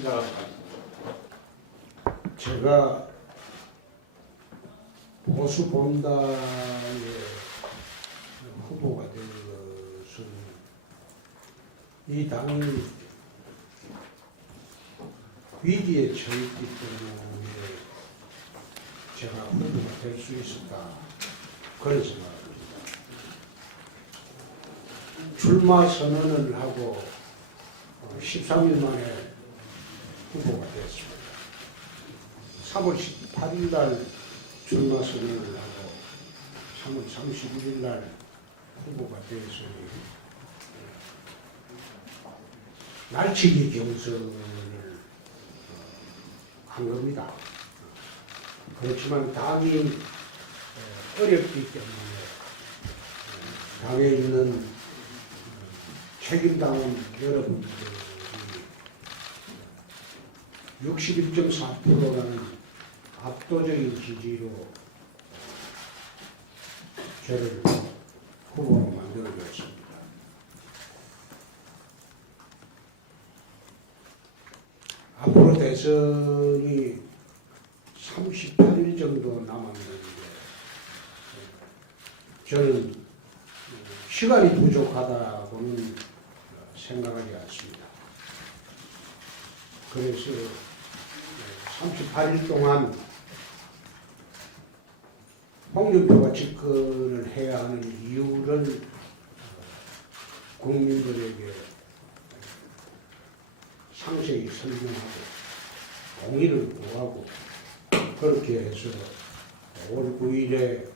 시작하도록 하겠습니다. 제가 보수 본당의 후보가 된 것은 이 당이 위기에 처했기 때문에 제가 후보가 될 수 있었다, 그런 생각합니다. 출마 선언을 하고 13일 만에 후보가 됐습니다. 3월 18일 날 출마 선언을 하고 3월 31일 날 후보가 되었으니 날치기 경선을 한 겁니다. 그렇지만 당이 어렵기 때문에 당에 있는 책임당원 여러분들이 61.4%라는 압도적인 지지로 저를 후보로 만들어줬습니다. 앞으로 대선이 38일 정도 남았는데 저는 시간이 부족하다고는 생각하지 않습니다. 그래서 38일 동안 홍준표가 집권을 해야 하는 이유를 국민들에게 상세히 설명하고 동의를 구하고 그렇게 해서 5월 9일에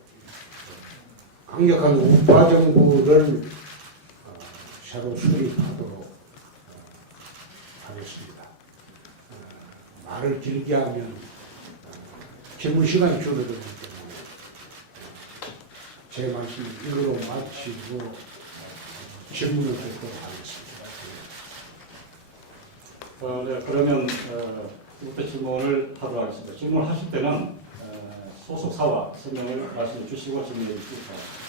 강력한 우파 정부를 새로 수립하도록 하겠습니다. 말을 길게 하면 질문 시간이 줄어들기 때문에 제 말씀 이거로 마치고 질문을 듣도록 하겠습니다. 네, 그러면 부터 질문을 하도록 하겠습니다. 질문하실 때는 소속사와 설명을 말씀해 주시고 질문해 주시기 바랍니다.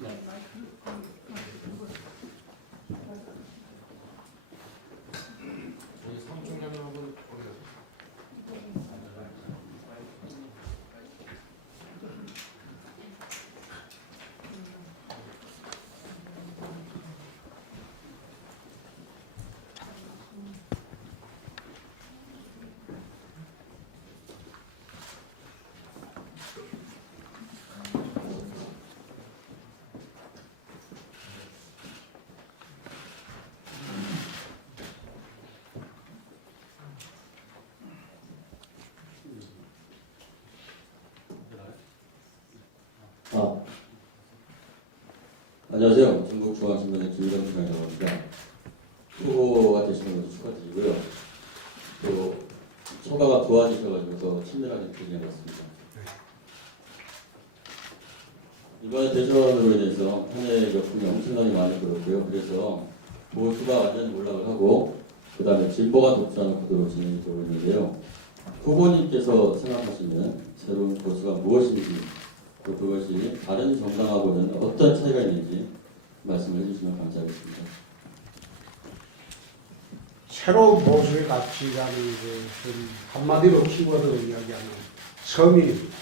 네. 안녕하세요. 전국중앙신문의 김정수라고 합니다. 후보가 되시는 것을 축하드리고요. 또 처가가 도와주셔가지고 더 친밀하게 지내봤습니다. 이번에 대선으로 인해서 한해 역풍이 엄청나게 많이 불었고요. 그래서 보수가 완전히 몰락을 하고 그 다음에 진보가 독주하는 구도로 진행이 되고 있는데요. 후보님께서 생각하시는 새로운 보수가 무엇인지 또 그것이 다른 정당하고는 어떤 차이가 있는지 말씀을 해주시면 감사하겠습니다. 새로운 보수의 가치라는 것은 한마디로 키워드로 이야기하는 서민입니다.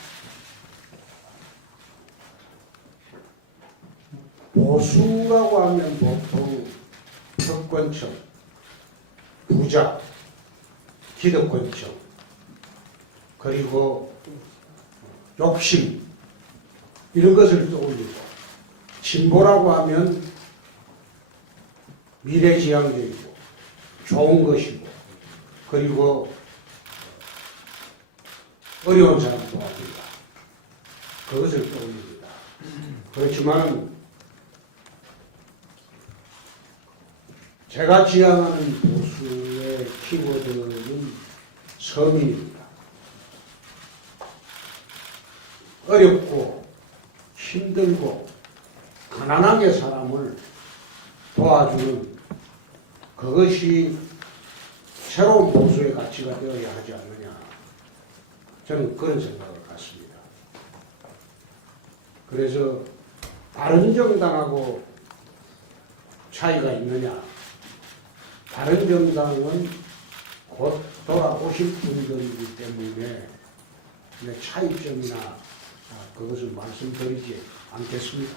보수라고 하면 보통 특권층, 부자, 기득권층, 그리고 욕심, 이런 것을 떠올리고, 진보라고 하면 미래지향적이고 좋은 것이고, 그리고 어려운 사람 도와준다, 그것을 떠올립니다. 그렇지만 제가 지향하는 보수의 키워드는 서민입니다. 어렵고 힘들고 가난하게 사람을 도와주는 그것이 새로운 보수의 가치가 되어야 하지 않느냐, 저는 그런 생각을 갖습니다. 그래서 다른 정당하고 차이가 있느냐? 바른정당은 곧 돌아오실 분들이기 때문에 차이점이나 그것을 말씀드리지 않겠습니다.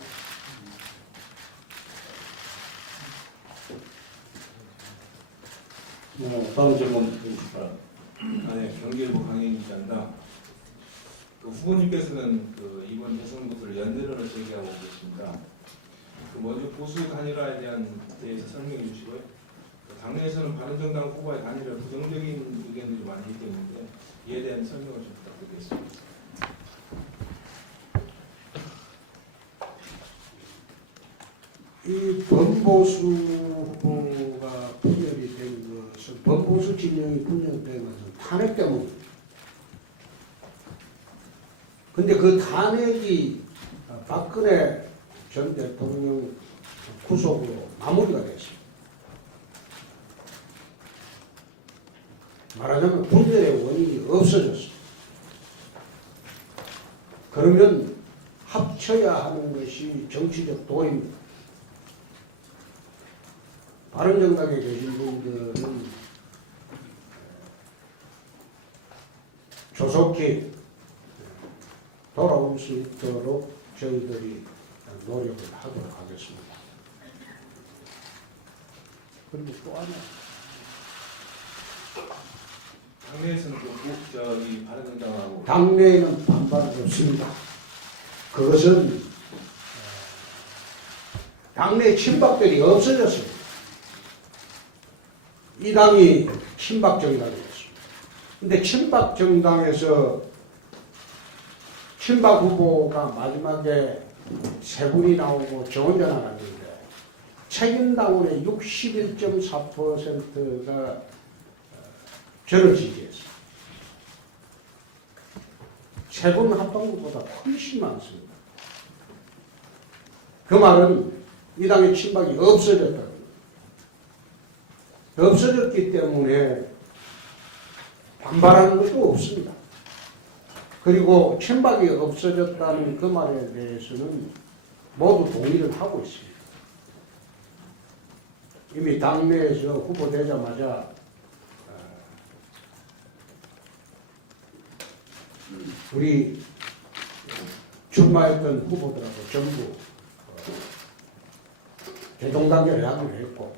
다음 질문 주시기 바랍니다. 네, 경기일보 강혜인 기자입니다. 후보님께서는 이번 대선구를 연대론을 제기하고 계십니다. 먼저 보수 단일화에 대해서 설명해 주시고요. 당내에서는 바른정당 후보의 단일화 부정적인 의견들이 많이 있는데 이에 대한 설명을 좀 부탁드리겠습니다. 이 범보수 후보가 분열이 된 것은 범보수 진영이 분열된 것은 탄핵 때문입니다. 근데 그 탄핵이 박근혜 전 대통령 구속으로 마무리가 됐습니다. 말하자면 분열의 원인이 없어졌습니다. 그러면 합쳐야 하는 것이 정치적 도입니다. 바른정당에 계신 분들은 조속히 돌아올 수 있도록 저희들이 노력을 하도록 하겠습니다. 그리고 또 하나. 당내에서는 이 바른정당하고 당내에는 반발이 없습니다. 그것은 당내 친박들이 없어졌습니다. 이 당이 친박 정당이었습니다. 근데 친박 정당에서 친박 후보가 마지막에 세 분이 나오고 저 혼자 나갔는데 책임당원의 61.4%가 저를 지지했습니다. 세 분 합방구보다 훨씬 많습니다. 그 말은 이 당의 친박이 없어졌다는 겁니다. 없어졌기 때문에 반발하는 것도 없습니다. 그리고 친박이 없어졌다는 그 말에 대해서는 모두 동의를 하고 있습니다. 이미 당내에서 후보되자마자 우리 출마했던 후보들하고 전부 대동단결을 했고,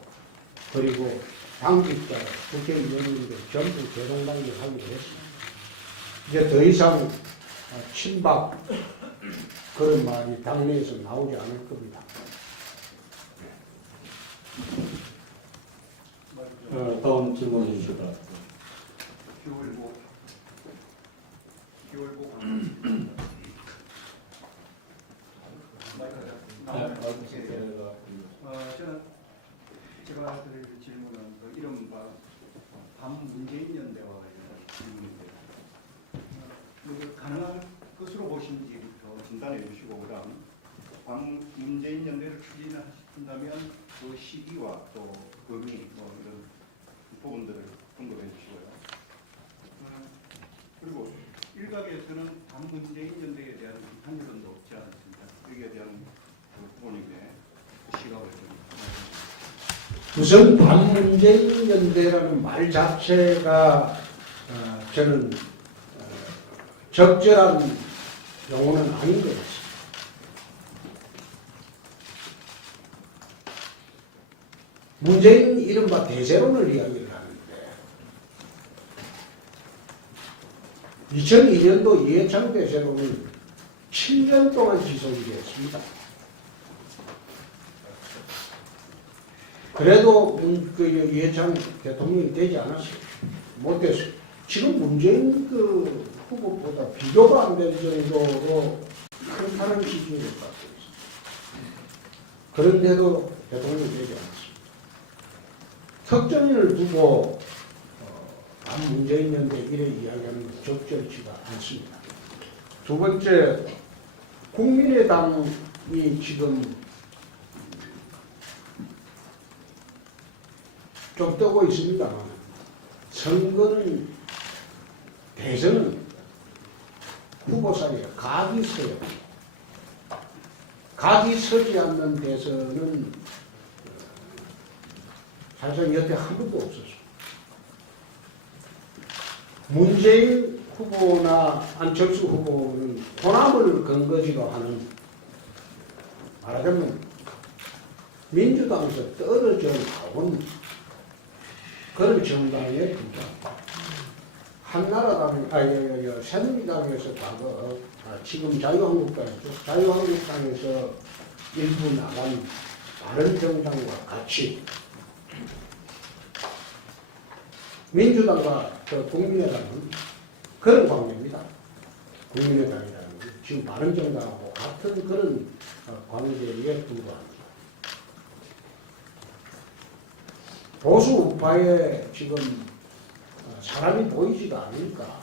그리고 당직자 국회의원님들 전부 대동단결을 하기로 했습니다. 이제 더 이상 친박 그런 말이 당내에서 나오지 않을 겁니다. 다음 질문해 주시기 바랍니다. 저는 제가 드릴 질문은 이른바 반문재인 연대와 관련한 질문인데요. 가능한 것으로 보시는지부터 진단해 주시고, 그다음 반문재인 연대를 추진하신다면 그 시기와 또 범위 이런 부분들을 언급해 주시고요. 그리고 일각에서는 반문재인 연대에 대한 비판 여론도 없지 않습니다. 여기에 대한 후보님의 시각을 좀 우선 반문재인 연대라는 말 자체가 저는 적절한 용어는 아닌 것 같습니다. 문재인 이른바 대세론을 이야기를 하는데 2002년도 이해창 대세론은 7년 동안 지속이 되었습니다. 그래도 이해창 대통령이 되지 않았어요. 못됐어요. 지금 문재인 후보보다 비교가 안 될 정도로 탄탄한 지지율을 받고 있습니다. 그런데도 대통령이 되지 않았습니다. 특정인을 두고 반문재인 연대 이래 이야기하는 건 적절치가 않습니다. 두 번째, 국민의당이 지금 좀 뜨고 있습니다만 선거는 대선은 후보 사이에 각이 서요. 각이 서지 않는 대선은 사실상 여태 한 번도 없었어. 문재인 후보나 안철수 후보는 호남을 근거지로 하는, 말하자면 민주당에서 떨어져 나온 그런 정당에 한나라당, 새누리당에서 과거, 지금 자유한국당에서 일부 나간 바른정당과 같이 민주당과 국민의당은 그런 관계입니다. 국민의당이라는 게 지금 바른정당하고 같은 그런 관계에 불과합니다. 보수 우파에 지금 사람이 보이지가 않으니까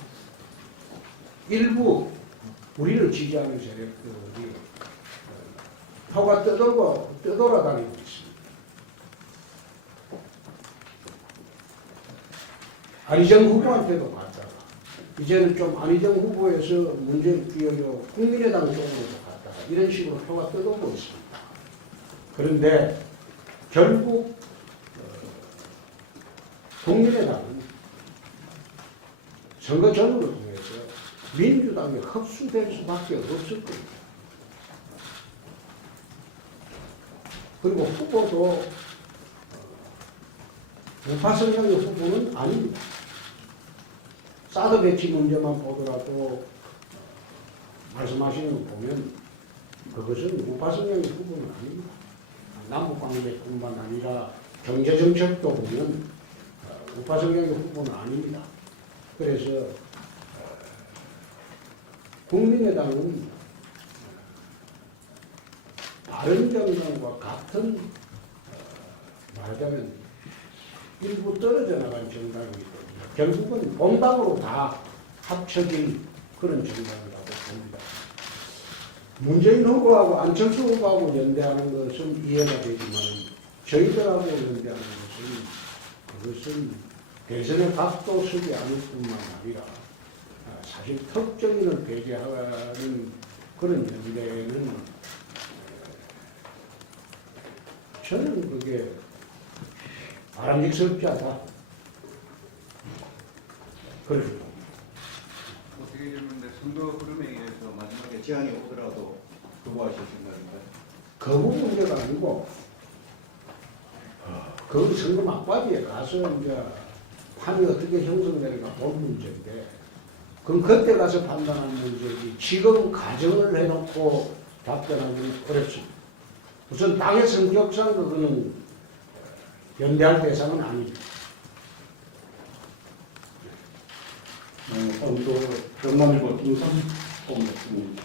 일부 우리를 지지하는 세력들이 표가 떠돌아다니고 있습니다. 안희정 후보한테도 갔다가 이제는 좀 안희정 후보에서 문제를 끼워서 국민의당 쪽으로도 갔다가 이런 식으로 표가 떠돌고 있습니다. 그런데 결국 국민의당은 선거 전후를 통해서 민주당에 흡수될 수밖에 없을 겁니다. 그리고 후보도 우파 성향의 후보는 아닙니다. 사드 배치 문제만 보더라도 말씀하시는 거 보면 그것은 우파 성향의 후보는 아닙니다. 남북관계뿐만 아니라 경제정책도 보면 우파 성향의 후보는 아닙니다. 그래서 국민의당은 바른정당과 같은 말하자면 일부 떨어져 나간 정당이기 때문에 결국은 공당으로 다 합쳐진 그런 정당이라고 봅니다. 문재인 후보하고 안철수 후보하고 연대하는 것은 이해가 되지만 저희들하고 연대하는 그것은 대선에 각도 서지 않을 뿐만 아니라 사실 특정인을 배제하는 그런 연대는 저는 그게 바람직스럽지 않다. 그렇습니다. 어떻게 되는데 선거 흐름에 의해서 마지막에 제안이 오더라도 거부하실 생각인가요? 거부 문제가 아니고 그 선거 막바지에 가서 이제 판이 어떻게 형성되는가 본 문제인데 그럼 그때 가서 판단하는 문제지 지금 가정을 해놓고 답변하기는 어렵습니다. 우선 당의 성격상 그거는 연대할 대상은 아닙니다. 오늘도 경남일보 김선 본부입니다.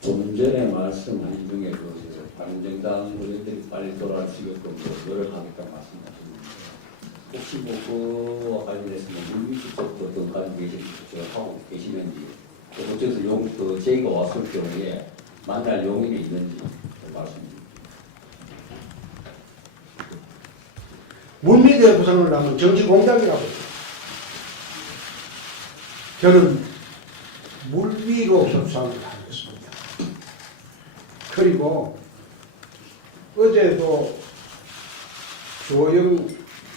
좀 전에 말씀하신 중에 그 바른정당 의원들이 빨리 돌아갈 수 있게끔 노력하겠다 말씀하셨는데 혹시 그와 관련해서 물리적으로 어떤 관계 하고 계시는지 어째서 제의가 왔을 경우에 만날 용인이 있는지 말씀드립니다. 물리대 구성을 하면 정치 공작이라고 해요. 저는 물리로 협상을 하겠습니다. 그리고 어제도 조영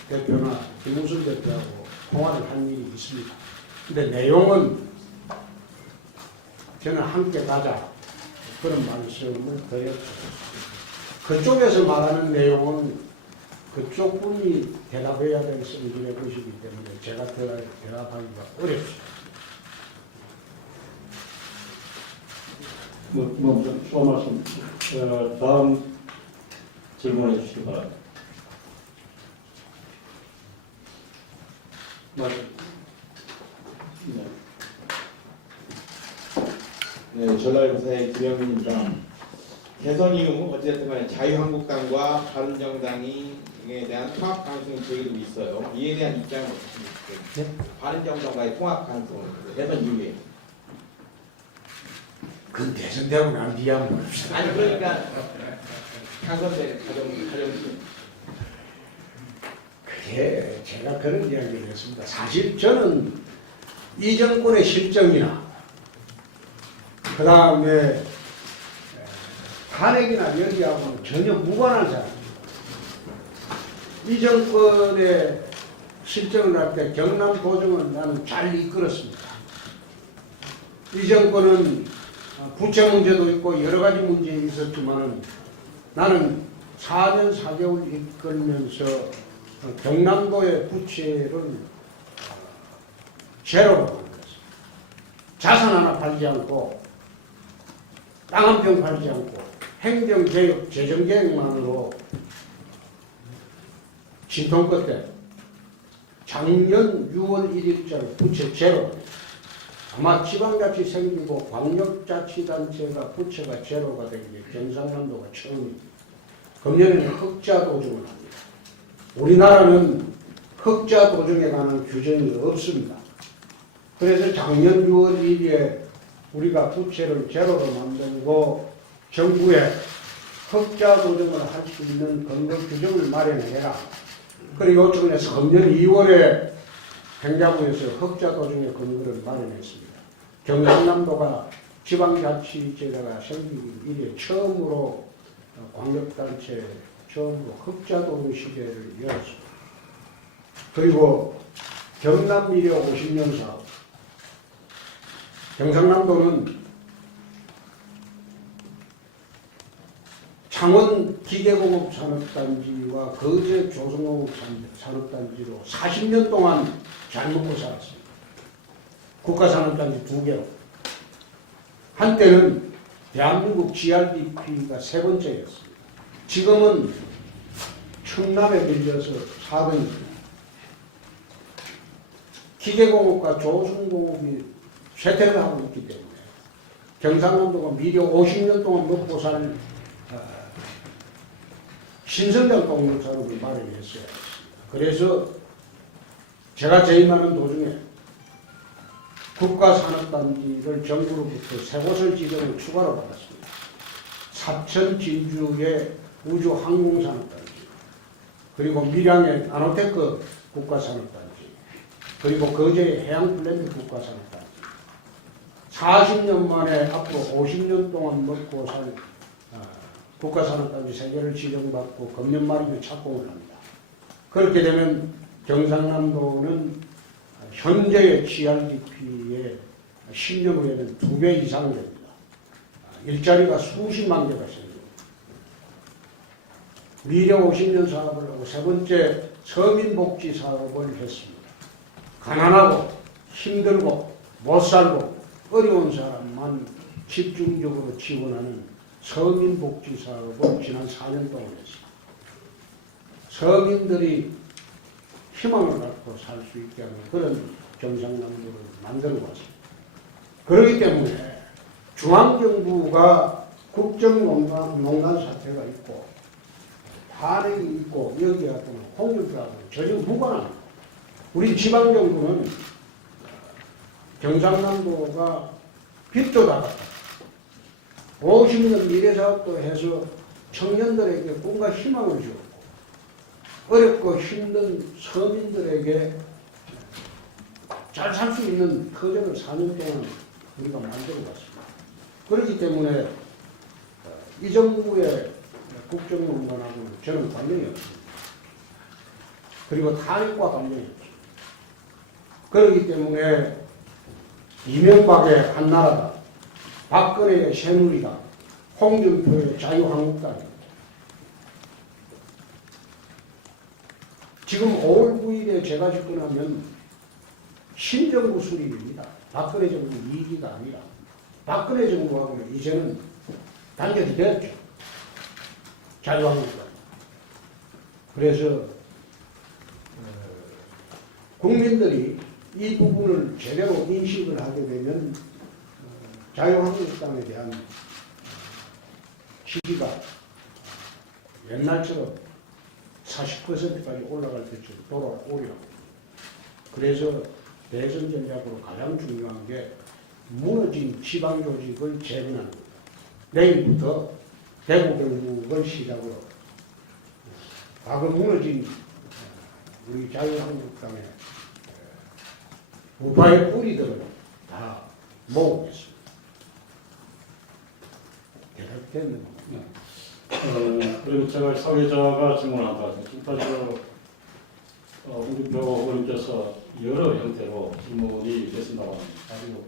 대표나 김우순 대표하고 통화를 한 일이 있습니다. 근데 내용은 저는 함께 가자 그런 말씀을 드렸죠. 그쪽에서 말하는 내용은 그쪽 분이 대답해야 될 성질의 것이기 때문에 제가 대답하기가 어렵습니다. 수고 말씀. 다음 질문해 주시기 바랍니다. 네, 전라도사의 김영민입니다. 대선 이후 어쨌든 간에 자유한국당과 바른정당에 대한 통합 가능성이 제기되고 있어요. 이에 대한 입장은 어떻게 되세요? 바른정당과의 통합 가능성은 대선 이후에. 그건 대선되고 난 뒤에 한번 봅시다. 아니 그러니까 당선된 가정팀. 그게 제가 그런 이야기를 했습니다. 사실 저는 이 정권의 실정이나 그 다음에 탄핵이나 여기하고는 전혀 무관한 사람입니다. 이 정권의 실정을 할 때 경남도정을 나는 잘 이끌었습니다. 이 정권은 부채 문제도 있고 여러 가지 문제가 있었지만 나는 4년 4개월 이끌면서 경남도의 부채를 제로로 만들었습니다. 자산 하나 팔지 않고 땅 한 평 팔지 않고 행정개혁, 재정개혁만으로 진통 끝에 작년 6월 1일자로 부채 제로. 아마 지방자치 생기고 광역자치단체가 부채가 제로가 된 게 경상남도가 처음입니다. 금년에는 흑자도정을 합니다. 우리나라는 흑자도정에 관한 규정이 없습니다. 그래서 작년 6월 1일에 우리가 부채를 제로로 만들고 정부에 흑자도정을 할 수 있는 근거 규정을 마련해라. 그리고 요청해서 금년 2월에 행자부에서 흑자도정의 근거를 마련했습니다. 경상남도가 지방자치제가 생기기 이래 처음으로 광역단체 처음으로 흑자도정 시대를 열었습니다. 그리고 경남미래 50년 사업. 경상남도는 창원 기계공업산업단지와 거제 조선공업산업단지로 40년 동안 잘 먹고 살았습니다. 국가산업단지 2개로. 한때는 대한민국 GRDP가 3번째였습니다. 지금은 충남에 밀려서 4번입니다. 기계공업과 조선공업이 쇠퇴를 하고 있기 때문에 경상남도가 미래 50년 동안 먹고 살 신성장 공업산업을 마련했어야 했습니다. 그래서 제가 재임하는 도중에 국가산업단지를 정부로부터 세 곳을 지정을 추가로 받았습니다. 사천 진주의 우주항공산업단지, 그리고 밀양의 나노테크 국가산업단지, 그리고 거제의 해양플랜트 국가산업단지. 40년 만에 앞으로 50년 동안 먹고 살 국가산업단지 3개를 지정받고 금년 말이면 착공을 합니다. 그렇게 되면 경상남도는 현재의 GRDP의 10년 후에는 2배 이상 됩니다. 일자리가 수십만 개가 생깁니다. 미래 50년 사업을 하고 세 번째 서민복지 사업을 했습니다. 가난하고 힘들고 못 살고 어려운 사람만 집중적으로 지원하는 서민복지 사업을 지난 4년 동안 했습니다. 서민들이 희망을 갖고 살 수 있게 하는 그런 경상남도를 만들고 왔습니다. 그렇기 때문에 중앙정부가 국정농단 사태가 있고 탄핵이 있고 여기에 또는 홍준표하고는 전혀 무관합니다. 우리 지방정부는 경상남도가 빚도 닦았다. 50년 미래사업도 해서 청년들에게 꿈과 희망을 주었고 어렵고 힘든 서민들에게 잘 살 수 있는 터전을 4년 동안 우리가 만들어 왔습니다. 그렇기 때문에 이 정부의 국정농단하고는 저는 관련이 없습니다. 그리고 탄핵과 관련이 없습니다. 그렇기 때문에 이명박의 한나라당, 박근혜의 새누리당, 홍준표의 자유한국당입니다. 지금 5월 9일에 제가 집권하면 신정부 수립입니다. 박근혜 정부 2기가 아니라 박근혜 정부하고는 이제는 단결이 되었죠. 자유한국당. 그래서 국민들이 이 부분을 제대로 인식을 하게 되면 자유한국당에 대한 지지가 옛날처럼 40%까지 올라갈 때쯤 돌아오리라고. 그래서 대선 전략으로 가장 중요한 게 무너진 지방조직을 재건하는 겁니다. 내일부터 대구 경북을 시작으로 과거 무너진 우리 자유한국당의 우파의 뿌리들을 다 모으겠습니다. 대답되는 겁니다. 그리고 제가 사회자가 질문을 한다. 지금까지 홍준표 의원님께서 여러 형태로 질문이 됐습니다만 아주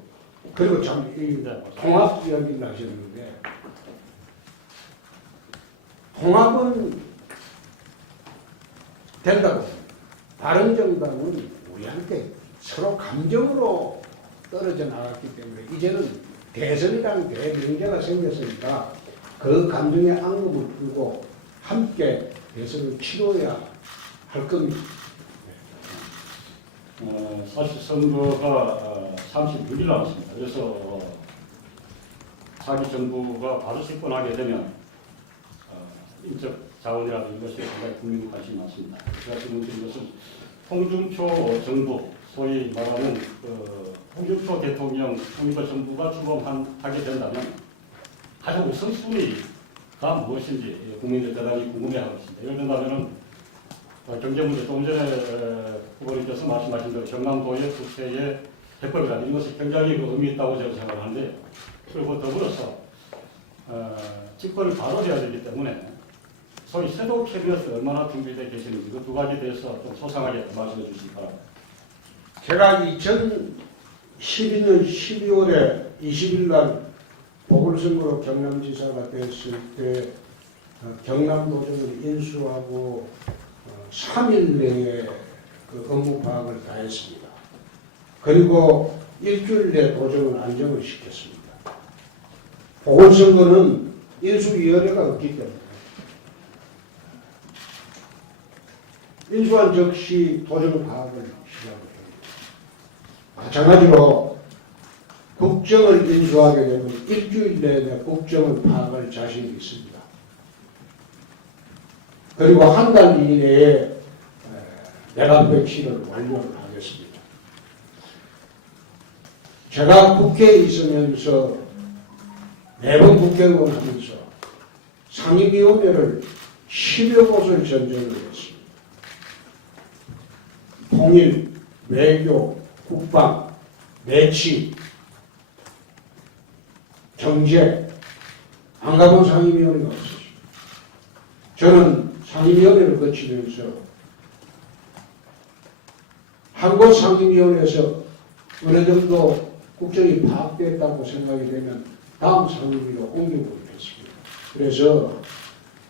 그리고 참, 이 통합 이야기를 하셨는데, 통합은 된다고 봅니다. 바른정당은 우리한테 서로 감정으로 떨어져 나갔기 때문에 이제는 대선이라는 대명제가 생겼으니까 그 감정의 앙금을 풀고 함께 대선을 치러야 할 겁니다. 사실 선거가 36일 남았습니다. 그래서 차기 정부가 바로 집권하게 되면 인적 자원이라든지 이것이 상당히 국민 관심이 많습니다. 제가 지금 드린 것은 홍준표 정부, 소위 말하는 홍준표 대통령, 홍준표 정부가 출범하게 된다면 가장 우선순위가 무엇인지 국민들이 대단히 궁금해하고 있습니다. 예를 들면 경제 문제, 조금 전에 후보님께서 말씀하신 대로 경남도의 국세의 해법이라는 것이 굉장히 의미 있다고 저는 생각하는데, 그리고 더불어서 집권을 바로 해야 되기 때문에 소위 섀도우 캐비넷이 얼마나 준비되어 계시는지 그 두 가지에 대해서 좀 소상하게 말씀해 주시기 바랍니다. 제가 2012년 12월에 20일 날 보궐선거로 경남지사가 됐을 때 경남도정을 인수하고 3일 내에 그 업무 파악을 다 했습니다. 그리고 일주일 내에 도정을 안정을 시켰습니다. 보궐선거는 인수위원회가 없기 때문에 인수한 즉시 도정 파악을 시작합니다. 마찬가지로 국정을 인수하게 되면 일주일 내에 국정을 파악할 자신이 있습니다. 그리고 한 달 이내에 내각 백신을 완료를 하겠습니다. 제가 국회에 있으면서 매번 국회의원 하면서 상임위원회를 10여 곳을 전전을 했습니다. 통일, 외교, 국방, 내치, 경제, 안 가본 상임위원회가 없었습니다. 저는 상임위원회를 거치면서 한 곳 상임위원회에서 어느 정도 국정이 파악됐다고 생각이 되면 다음 상임위로 옮겨보기로 했습니다. 그래서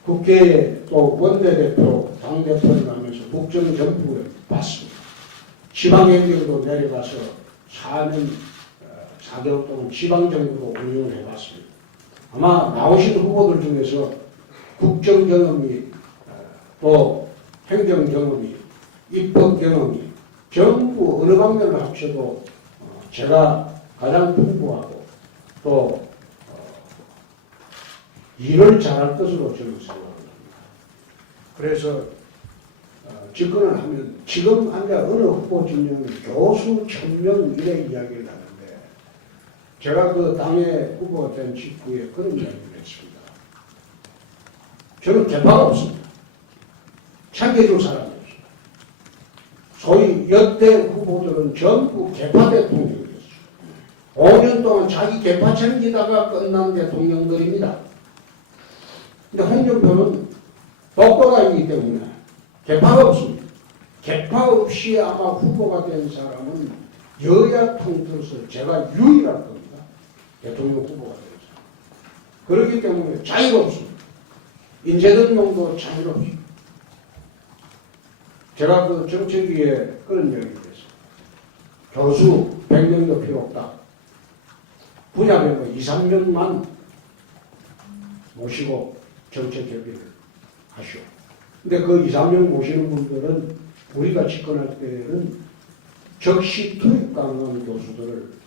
국회에 또 원내대표, 당대표를 하면서 국정정부를 봤습니다. 지방행정도 내려가서 4개월 동안 지방정부로 운영을 해봤습니다. 아마 나오신 후보들 중에서 국정 경험이 또 행정 경험이 입법 경험이 전부 어느 방면을 합쳐도 제가 가장 풍부하고 또 일을 잘할 것으로 저는 생각합니다. 그래서 집권을 하면 지금 앉아 어느 후보 진영은 교수 1000명 이래 이야기를 하는데 제가 그 당의 후보가 된 직후에 그런 이야기를 했습니다. 저는 개파가 없습니다. 챙겨줄 사람이 없습니다. 소위 역대 후보들은 전부 개파 대통령이었어요. 5년 동안 자기 개파 챙기다가 끝난 대통령들입니다. 근데 홍준표는 독보다이기 때문에 개파가 없습니다. 개파 없이 아마 후보가 된 사람은 여야 통틀어서 제가 유일할 겁니다. 대통령 후보가 된 사람. 그렇기 때문에 자유롭습니다. 인재등용도 자유롭습니다. 제가 그 정책위에 그런 얘기를 했어요. 교수 100명도 필요 없다. 분야별로 2, 3명만 모시고 정책 협의를 하시오. 근데 그 2, 3명 모시는 분들은 우리가 집권할 때는 적시 투입 가능한 교수들을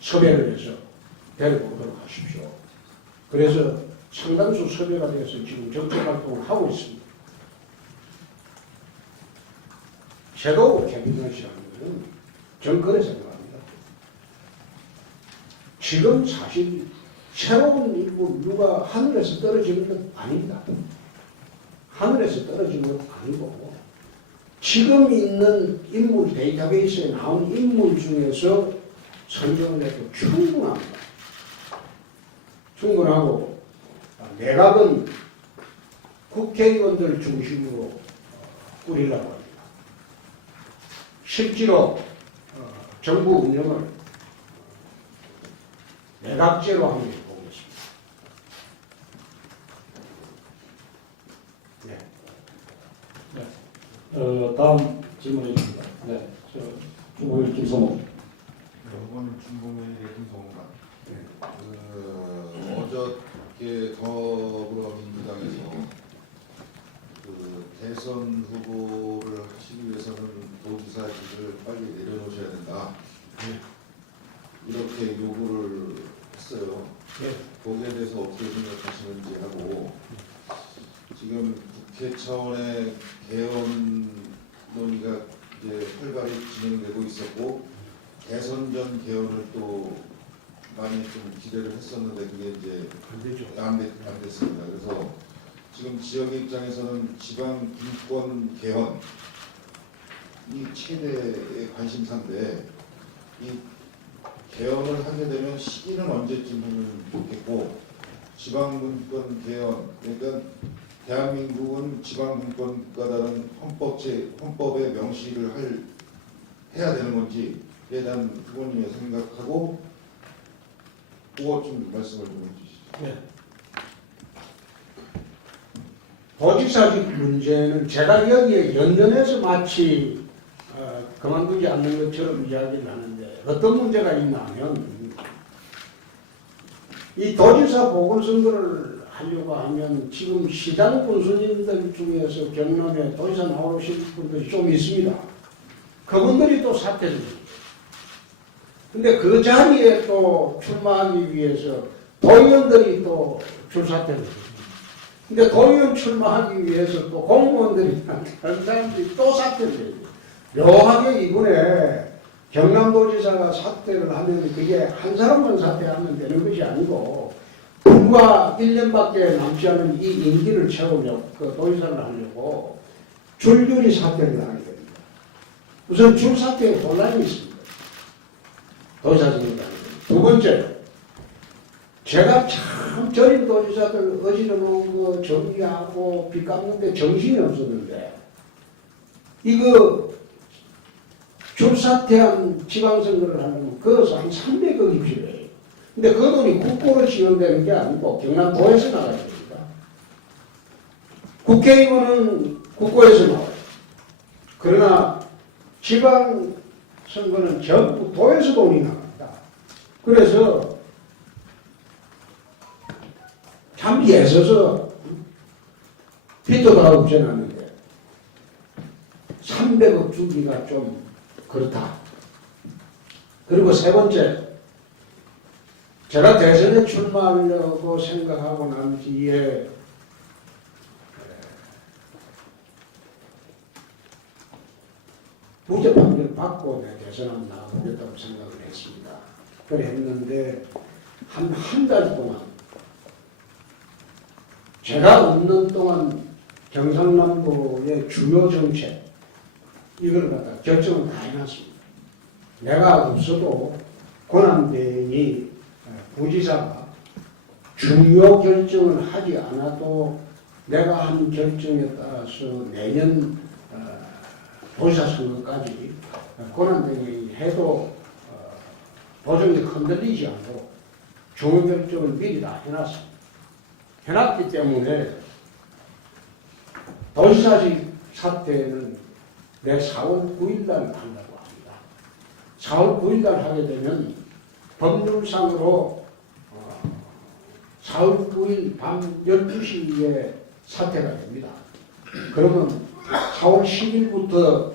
섭외를 해서 데려오도록 하십시오. 그래서 상당수 섭외가 돼서 지금 정책 활동을 하고 있습니다. 섀도우 캐비넷이라는 것은 정권에 생각합니다. 지금 사실 새로운 일부 누가 하늘에서 떨어지는 건 아닙니다. 하늘에서 떨어지는 건 아니고 지금 있는 인물 데이터베이스에 나온 인물 중에서 선정을 해도 충분합니다. 충분하고 내각은 국회의원들 중심으로 꾸리려고 합니다. 실제로 정부 운영을 내각제로 하는 게 보겠습니다. 네. 다음 질문입니다. 네, 중국의 김성호. 이번 중공회의 김성호가 네. 어저께 더불어민주당에서 그 대선 후보를 하시기 위해서는 도지사직을 빨리 내려놓으셔야 된다. 이렇게 요구를 했어요. 네. 거기에 대해서 어떻게 생각하시는지 하고 지금 국회 차원의 개헌 논의가 이제 활발히 진행되고 있었고 대선 전 개헌을 또 많이 좀 기대를 했었는데 그게 이제 안 되죠. 안 됐습니다. 그래서 지금 지역의 입장에서는 지방 분권 개헌이 최대의 관심사인데 이 개헌을 하게 되면 시기는 언제쯤 하면 좋겠고 지방 분권 개헌 그러니까 대한민국은 지방 분권 국가다는 헌법에 명시를 해야 되는 건지에 대한 후보님의 생각하고 그것 좀 말씀을 좀 해주시죠. 네. 도지사직 문제는 제가 여기에 연연해서 마치 그만두지 않는 것처럼 이야기를 하는데 어떤 문제가 있냐면 이 도지사 보궐선거를 하려고 하면 지금 시장 군수님들 중에서 경남에 도지사 나오실 분들이 좀 있습니다. 그분들이 또 사퇴를 해요. 근데 그 자리에 또 출마하기 위해서 도의원들이 또 출사퇴를 해요. 근데 도의원 출마하기 위해서 또 공무원들이 다른 사람들이 또 사퇴를 해요. 묘하게 이번에 경남도지사가 사퇴를 하면 그게 한 사람만 사퇴하면 되는 것이 아니고 불과 1년밖에 남지 않은 이 임기를 채우려고 그 도지사를 하려고 줄줄이 사퇴를 하게 됩니다. 우선 줄사퇴에 혼란이 있습니다. 도지사 선거가. 두 번째, 제가 참 전임 도지사들 어지러운 거 정리하고 빚 갚는데 정신이 없었는데 이거 줄사퇴한 지방선거를 하려면 그것은 한 300억이 필요해요. 근데 그 돈이 국고로 지원되는 게 아니고 경남도에서 나가야 됩니다. 국회의원은 국고에서 나와요. 그러나 지방선거는 전부 도에서 돈이 나갑니다. 그래서 참 애써서 빚도 다 없애놨는데 300억 주기가 좀 그렇다. 그리고 세 번째, 제가 대선에 출마하려고 생각하고 난 뒤에 무죄 판결 받고 내 대선에 나가겠다고 생각을 했습니다. 그래 했는데 한 달 동안 제가 없는 동안 경상남도의 주요 정책 이걸 갖다 결정을 다 해놨습니다. 내가 없어도 권한대행이 부지사가 중요 결정을 하지 않아도 내가 한 결정에 따라서 내년 도지사 선거까지 권한대행이 해도 도정이 흔들리지 않고 중요 결정을 미리 다 해놨습니다. 해놨기 때문에 도지사직 사퇴는 내 4월 9일 날 한다고 합니다. 4월 9일 날 하게 되면 법률상으로 4월 9일 밤 12시에 사퇴가 됩니다. 그러면 4월 10일부터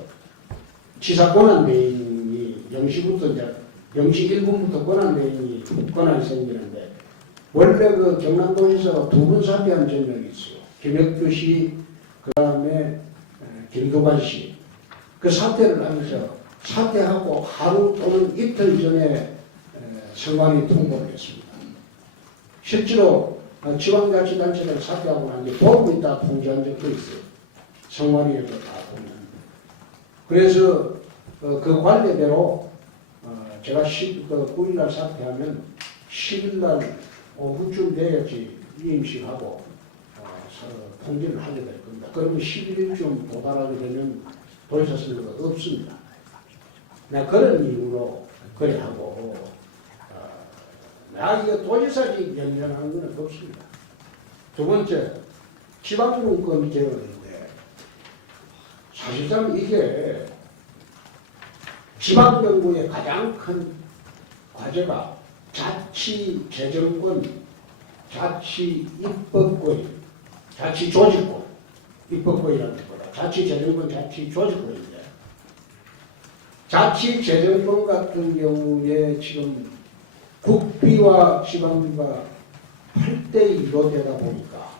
지사 권한대행이 0시부터 이제 0시 1분부터 권한대행이 권한이 생기는데 원래 그 경남도에서 두 분 사퇴한 전력이 있어요. 김혁규 씨, 그 다음에 김두관 씨. 그 사퇴를 하면서 사퇴하고 하루 또는 이틀 전에 선관위 통보를 했습니다. 실제로 지방자치단체를 사퇴하고 난 뒤에 보름 있다 통지한 적도 있어요. 선관위에서 다 보면. 그래서 그 관례대로 제가 9일날 사퇴하면 10일날 오후쯤 돼야지 이임식하고 통지를 하게 될 겁니다. 그러면 11일쯤 도달하게 되면 도지사 선거가 없습니다. 나 그런 이유로 그래 하고 나 이거 도지사직 연연하는 건 없습니다. 두 번째, 지방분권 개헌인데 사실상 이게 지방정부의 가장 큰 과제가 자치재정권, 자치입법권, 자치조직권, 입법권이라는 거다. 자치재정권, 자치조직권인데 자치재정권 같은 경우에 지금 국비와 지방비가 8대2로 되다 보니까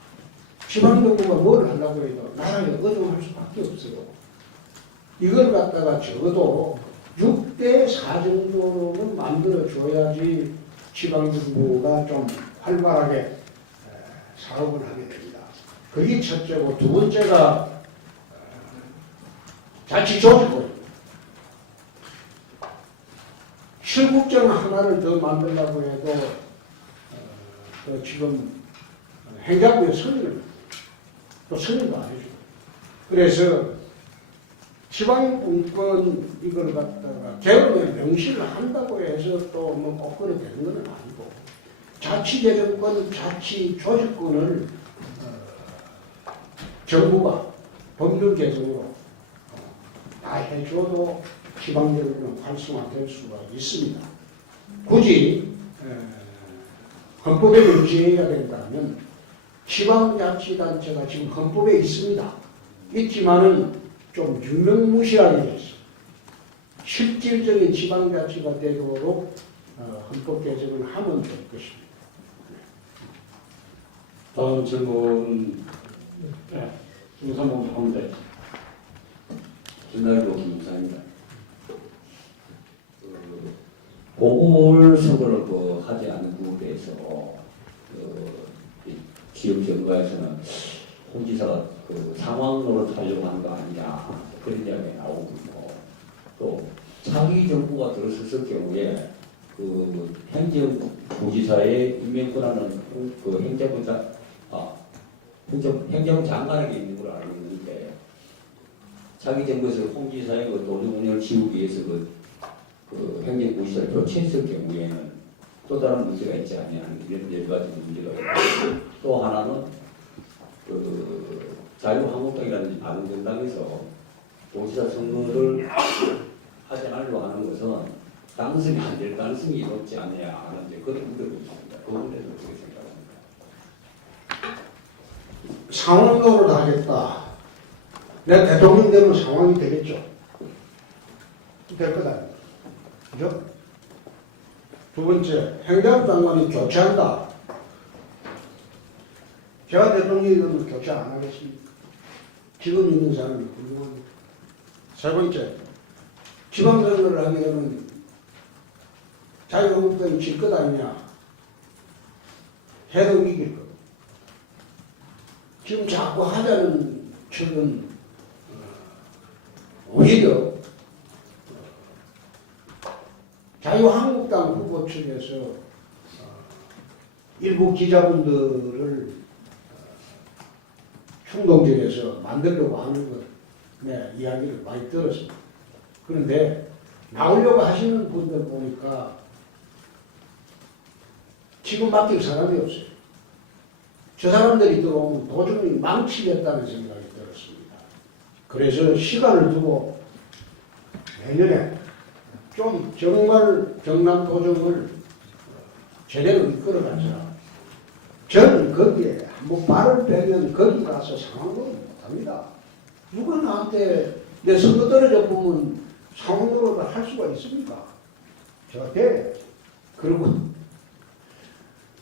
지방정부가 뭘 하려고 해도 나라에 의존할 수밖에 없어요. 이걸 갖다가 적어도 6대4 정도는 만들어줘야지 지방정부가 좀 활발하게 사업을 하게 됩니다. 그게 첫째고, 두 번째가 자치조직권입니다. 실국정 하나를 더 만들려고 해도 지금 행정부의 승인을 또 승인도 안 해주고, 그래서 지방분권 이걸 갖다가 개헌을 명시를 한다고 해서 또 뭐 엇걸어 되는 건 아니고, 자치재정권, 자치조직권을 정부가 법률 개정으로 다 해줘도 지방정부는 활성화될 수가 있습니다. 굳이 헌법에 명시해야 된다면 지방자치단체가 지금 헌법에 있습니다. 있지만은 좀 유명무실하게 됐어요. 실질적인 지방자치가 되도록 헌법 개정을 하면 될 것입니다. 다음 질문, 김성봉 본대. 김날도 김사입니다. 보궐선거를 하지 않은 부분에서 지역 정부에서는 홍 지사가 상황으로 하려고 하는 거 아니냐 그런 이야기가 나오고 있고, 또 차기 정부가 들어섰을 경우에 행정부지사의 임명권한은 행정장관에게 있는 걸 알고 있는데, 차기 정부에서 홍 지사의 도정 운영을 지우기 위해서 행정부지사를 교체했을 경우에는 또 다른 문제가 있지 않냐 하는 이런 여러 가지 문제가 있고, 또 하나는 자유한국당이라든지 바른정당에서 도지사 선거를 하지 않으려고 하는 것은 당선이 안 될 가능성이 높지 않냐 하는 그런 우려도 있습니다. 그 부분에서 어떻게 생각합니까? 상황으로 하겠다. 내가 대통령 되면 상황이 되겠죠. 될 거다. 그죠? 두 번째, 행정장관이 교체한다. 제가 대통령이 되면 교체 안 하겠습니까? 지금 있는 사람이 훌륭합니다. 세 번째, 지방선거를 하게 되면 자유한국당이 질 것 아니냐. 해도 이길 것. 지금 자꾸 하자는 측은 오히려 자유한국당 후보 측에서 일부 기자분들을 충동적에서 만들려고 하는 것, 이야기를 많이 들었습니다. 그런데 나오려고 하시는 분들 보니까 지금 맡길 사람이 없어요. 저 사람들이 들어오면 도중에 망치겠다는 생각이 들었습니다. 그래서 시간을 두고 내년에 좀 정말 경남 도정을 제대로 이끌어가자. 저는 거기에 한번 발을 빼면 거기 가서 상황으로 못합니다. 누가 나한테 내 선거 떨어져 보면 상황으로 할 수가 있습니까? 제가 돼. 그리고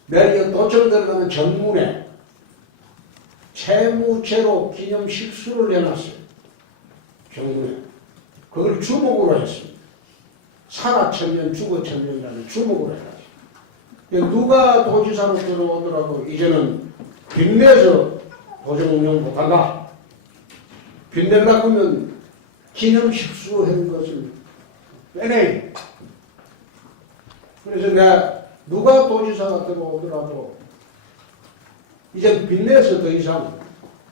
내가 도청 들어가는 정문에 채무제로 기념 식수를 해놨어요. 정문에. 그걸 주목으로 했습니다. 살아 천년, 죽어 천년이라는 주목으로 해놨어요. 누가 도지사로 들어오더라도 이제는 빚내서 도정 운영 못한다. 빚내려고 하면 기념 식수한 것을 빼내. 그래서 내가 누가 도지사가 들어오더라도 이제 빚내서 더 이상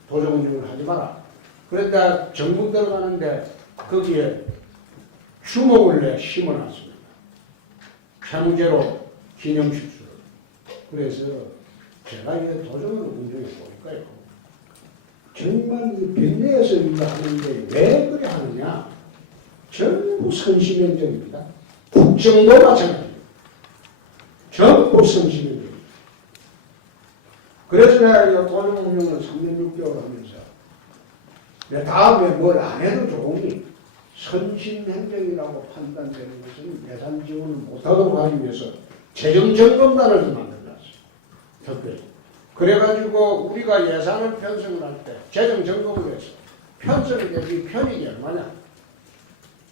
도정운영을 하지 마라. 그러니까 정부 들어가는데 거기에 주먹을 내 심어놨습니다. 채무제로 기념식수를. 그래서 제가 이 도정을 운영해 보니까요. 정말 이 빚내서 이거 하는데 왜 그래 하느냐. 전부 선심연정입니다. 국정도 마찬가지입니다. 전부 선심연정입니다. 그래서 내가 이 도정 운영을 3년 6개월 하면서 내 다음에 뭘 안 해도 좋으니 선심행정이라고 판단되는 것은 예산 지원을 못하도록 하기 위해서 재정점검단을 만들어놨어요. 특별히. 그래가지고 우리가 예산을 편성을 할 때 재정점검을 해서 편성이 되기 편익이 얼마냐.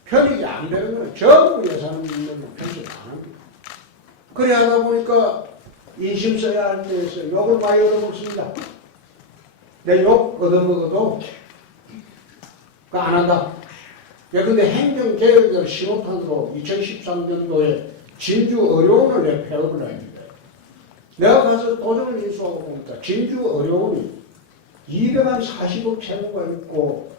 편익이 안 되는 거는 전부 예산을 편성 안 합니다. 그래 하다 보니까 인심 써야 할 때에서 욕을 많이 얻어먹습니다. 내 욕 얻어먹어도 안 한다. 근데 행정개혁을 신호탄으로 2013년도에 진주 어려운을 내 폐업을 했는데 내가 가서 도정을 인수하고 보니까 진주 어려운이 240억 채무가 있고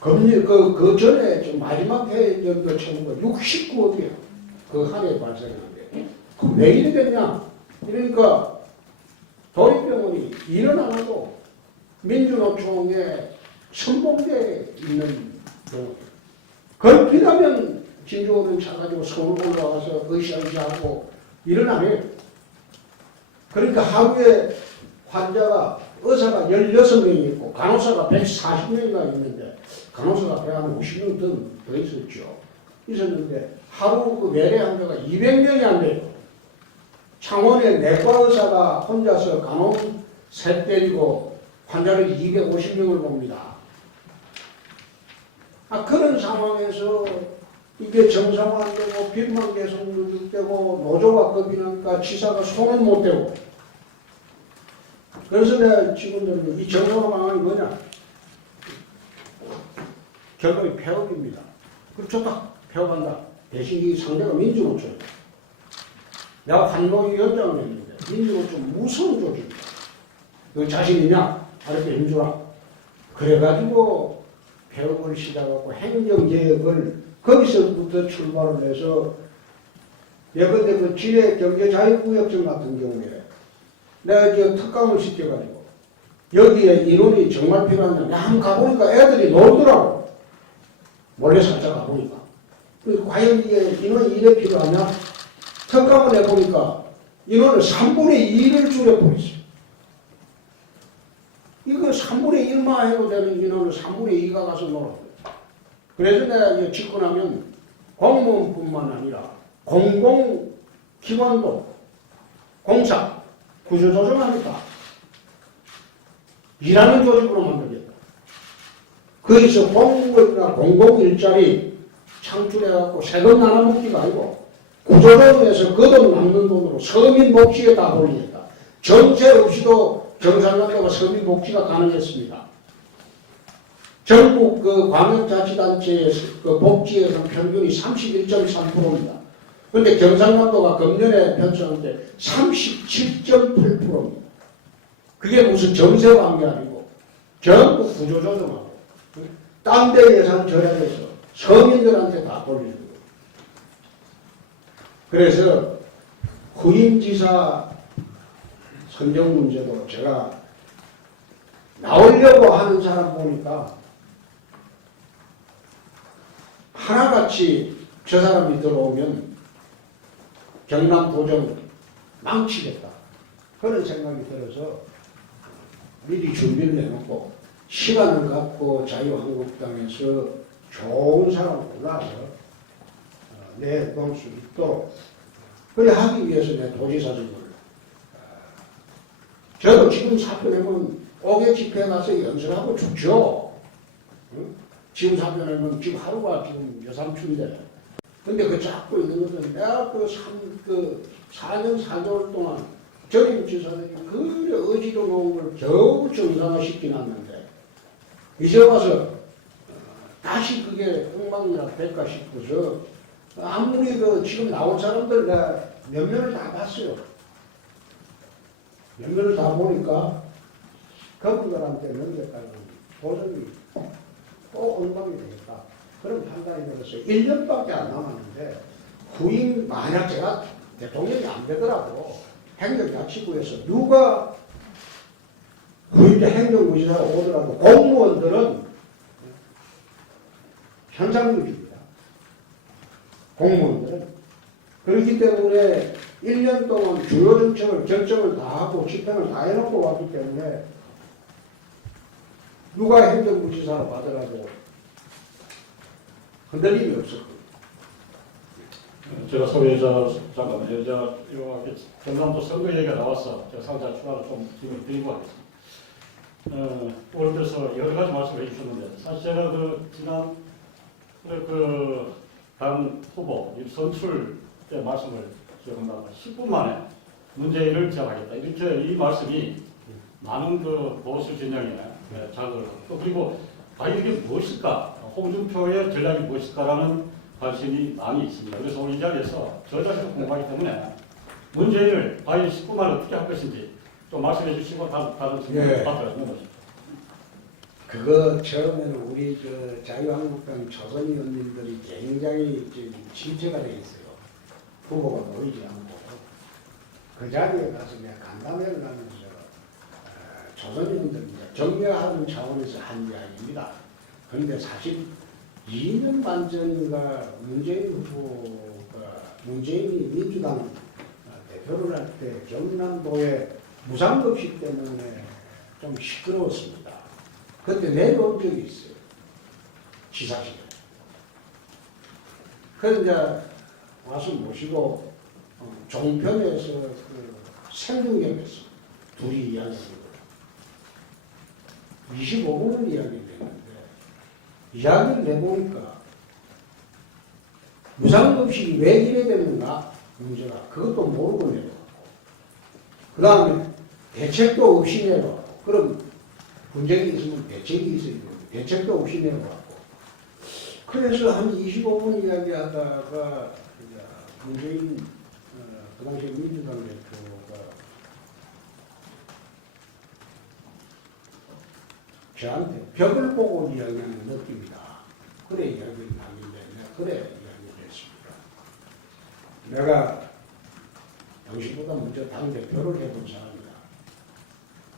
그 전에 좀 마지막 해에 그 채무가 69억이에요. 그 한 해에 발생한 게. 왜 이래 됐냐? 그러니까 도립병원이 일은 안 하고 민주노총에 선봉대에 있는 병원. 걸핏하면 진주오면 차가지고 서울 올라와서 으쌰으쌰하고 일은 안 해요. 그러니까 하루에 환자가 의사가 16명이 있고 간호사가 140명이나 있는데 간호사가 150명 더 있었죠. 있었는데 하루 그 외래 환자가 200명이 안 돼요. 창원에 내과 의사가 혼자서 간호 셋 때리고 환자를 250명을 봅니다. 그런 상황에서 이게 정상화되고 빚만 계속 누적되고 노조가 겁이 나니까 지사가 손을 못 대고 그래서 내가 지금 이 정상화 방안이 뭐냐? 결국에 폐업입니다. 그럼 좋다. 폐업한다. 대신 이 상대가 민주노총. 내가 환노위원장을 했는데 민주노총 무서운 조직이다. 너 자신 있냐? 이렇게 힘주라. 그래가지고 폐업을 시작하고 행정개혁을 거기서부터 출발을 해서 예컨대 그 지뢰 경제자유구역청 같은 경우에 내가 이제 특강을 시켜가지고 여기에 인원이 정말 필요한데 한번 가보니까 애들이 놀더라고. 몰래 살짝 가보니까. 과연 이게 인원이 이래 필요하냐? 특강을 해보니까 인원을 3분의 2를 줄여버렸어요. 이거 3분의 1만 해도 되는 인원을 3분의 2가 가서 놀았어요. 그래서 내가 이제 짓고 나면 공무원뿐만 아니라 공공기관도 공사, 구조조정하니까 일하는 조직으로 만들겠다. 거기서 공공일자리 창출해갖고 세금 나눠먹기가 아니고 구조조정에서 그 돈 남는 돈으로 서민 복지에 다 돌리겠다. 정책 없이도 경상남도가 서민 복지가 가능했습니다. 전국 그 광역자치단체의 그 복지에서 평균이 31.3%입니다. 그런데 경상남도가 금년에 편성한 게 37.8%입니다. 그게 무슨 정세 관계 아니고 전부 구조조정하고 딴 데 예산 절약해서 서민들한테 다 돌리는 거예요. 그래서 후임지사 선정 문제도 제가 나오려고 하는 사람 보니까 하나같이 저 사람이 들어오면 경남 도정 망치겠다. 그런 생각이 들어서 미리 준비를 해놓고 시간을 갖고 자유한국당에서 좋은 사람을 골라서 내놓을 수 있도록 그래 하기 위해서 내 도지사직을 저도 지금 사표 내면 5개 집회 가서 연설하고 좋죠. 응? 지금 사표 내면 지금 하루가 지금 여삼춘인데 근데 그 잡고 있는 것은 내가 그 4년 4개월 동안 전임 지사들이 그래 의지로 놓은 걸 겨우 정상화시켜놨는데 이제 와서 다시 그게 엉망이나 될까 싶어서 아무리 그 지금 나온 사람들 내가 면면을 다 봤어요. 면면을 다 보니까 그분들한테 넘겼다는 도저히 꼭 엉망이 되겠다. 그런 판단이 들었어요. 1년밖에 안 남았는데 후임 만약 제가 대통령이 안 되더라도 행정자치구에서 누가 후임자 행정부지사로 오더라도 공무원들은 현상금입니다. 공무원들은. 그렇기 때문에 1년 동안 주요 정책을 결정을 다 하고 집행을 다 해놓고 왔기 때문에 누가 행정부지사로 받으라고 흔들림이 없었거든요. 제가 소개자 잠깐만 여자 이렇게 경상도 선거 얘기가 나와서 제가 상자 추가로 좀 질문 드리고 하겠습니다. 오늘 들어서 여러 가지 말씀을 해주셨는데 사실 제가 그 지난 당 후보 선출 때 말씀을 기억한다면 10분 만에 문재인을 제압하겠다 이렇게 이 말씀이 많은 그 보수 진영에 자극을 또 그리고 과연 이게 무엇일까 홍준표의 전략이 무엇일까라는 관심이 많이 있습니다. 그래서 오늘 이 자리에서 저 자신을 공부하기 때문에 문재인을 과연 10분 만에 어떻게 할 것인지 좀 말씀해 주시고 다른 질문을 받도록 하겠습니다. 그거 처음에는 우리 그 자유한국당 초선 의원님들이 굉장히 지금 침체가 돼 있어요. 후보가 보이지 않고 그 자리에 가서 내가 간담회를 하면서 초선 의원들 격려하는 차원에서 한 이야기입니다. 그런데 사실 2년 반 전인가 문재인 후보가 문재인이 민주당 대표를 할 때 경남도에 무상급식 때문에 좀 시끄러웠습니다. 그때 내려온 적이 있어요. 지사실에. 그래서 이제 와서 모시고 종편에서 그 생중계했어. 둘이 이야기하는 거. 25분을 이야기를 했는데 이야기를 내보니까 무상급식이 왜 이래 되는가 문제가 그것도 모르고 내려왔고 그 다음에 대책도 없이 내려왔고 그럼 분쟁이 있으면 대책이 있어야 되고 대책도 없이 내려왔고 그래서 한 25분 이야기하다가 문재인 그 당시 민주당 대표가 저한테 벽을 보고 이야기하는 느낌이다. 그래 이야기를 하는데 내가 그래 이야기를 했습니다. 내가 당신보다 먼저 당대표를 해본 사람이다.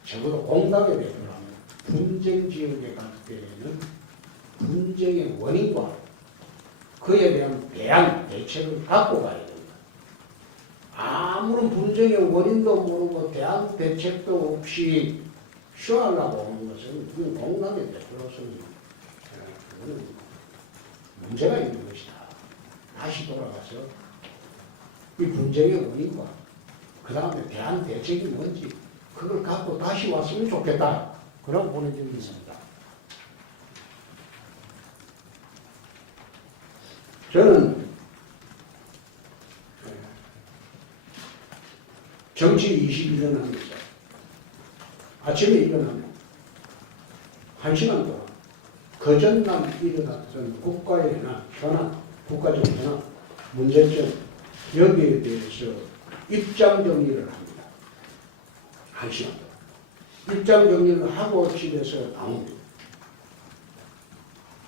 적어도 공당의 대표라면 분쟁 지역에 갈 때에는 분쟁의 원인과 그에 대한 대안, 대책을 갖고 가야 된다. 아무런 분쟁의 원인도 모르고 대안, 대책도 없이 쉬어하려고 하는 것은 그 공당의 대표로서는 그거는 문제가 있는 것이다. 다시 돌아가서 이 분쟁의 원인과 그 다음에 대안, 대책이 뭔지 그걸 갖고 다시 왔으면 좋겠다. 그런 보내드리고 있습니다. 저는 정치 22년 하면서 아침에 일어나면 1시간 동안 그 전날 일어났던 국가의 현안, 국가적 현안, 문제점 여기에 대해서 입장 정리를 합니다. 1시간 동안. 입장 정리를 하고 집에서 나옵니다.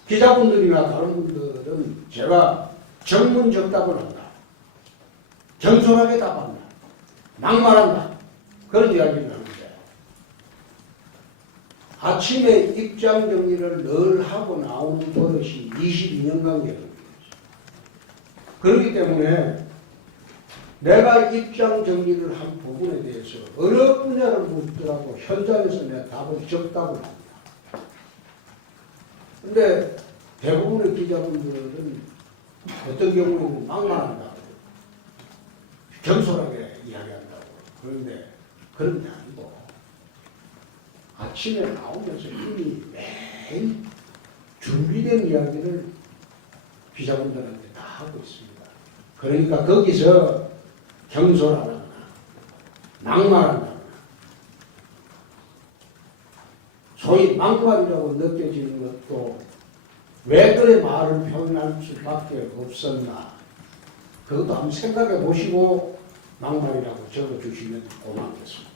기자분들이나 다른 분들은 제가 정문정답을 한다. 정솔하게 답한다. 막말한다. 그런 이야기를 하는데 아침에 입장 정리를 늘 하고 나오는 버릇이 22년간 계속되었어요. 그렇기 때문에 내가 입장 정리를 한 부분에 대해서 어느 분야를 묻더라도 현장에서 내가 답을 적답을 합니다. 근데 대부분의 기자분들은 어떤 경우에는 막말한다고 겸손하게 이야기한다고 그런데 그런 게 아니고 아침에 나오면서 이미 매일 준비된 이야기를 기자분들한테 다 하고 있습니다. 그러니까 거기서 경솔하거나 막말한다거나 소위 막말이라고 느껴지는 것도 왜 그래 말을 표현할 수밖에 없었나 그것도 한번 생각해 보시고 막말이라고 적어주시면 고맙겠습니다.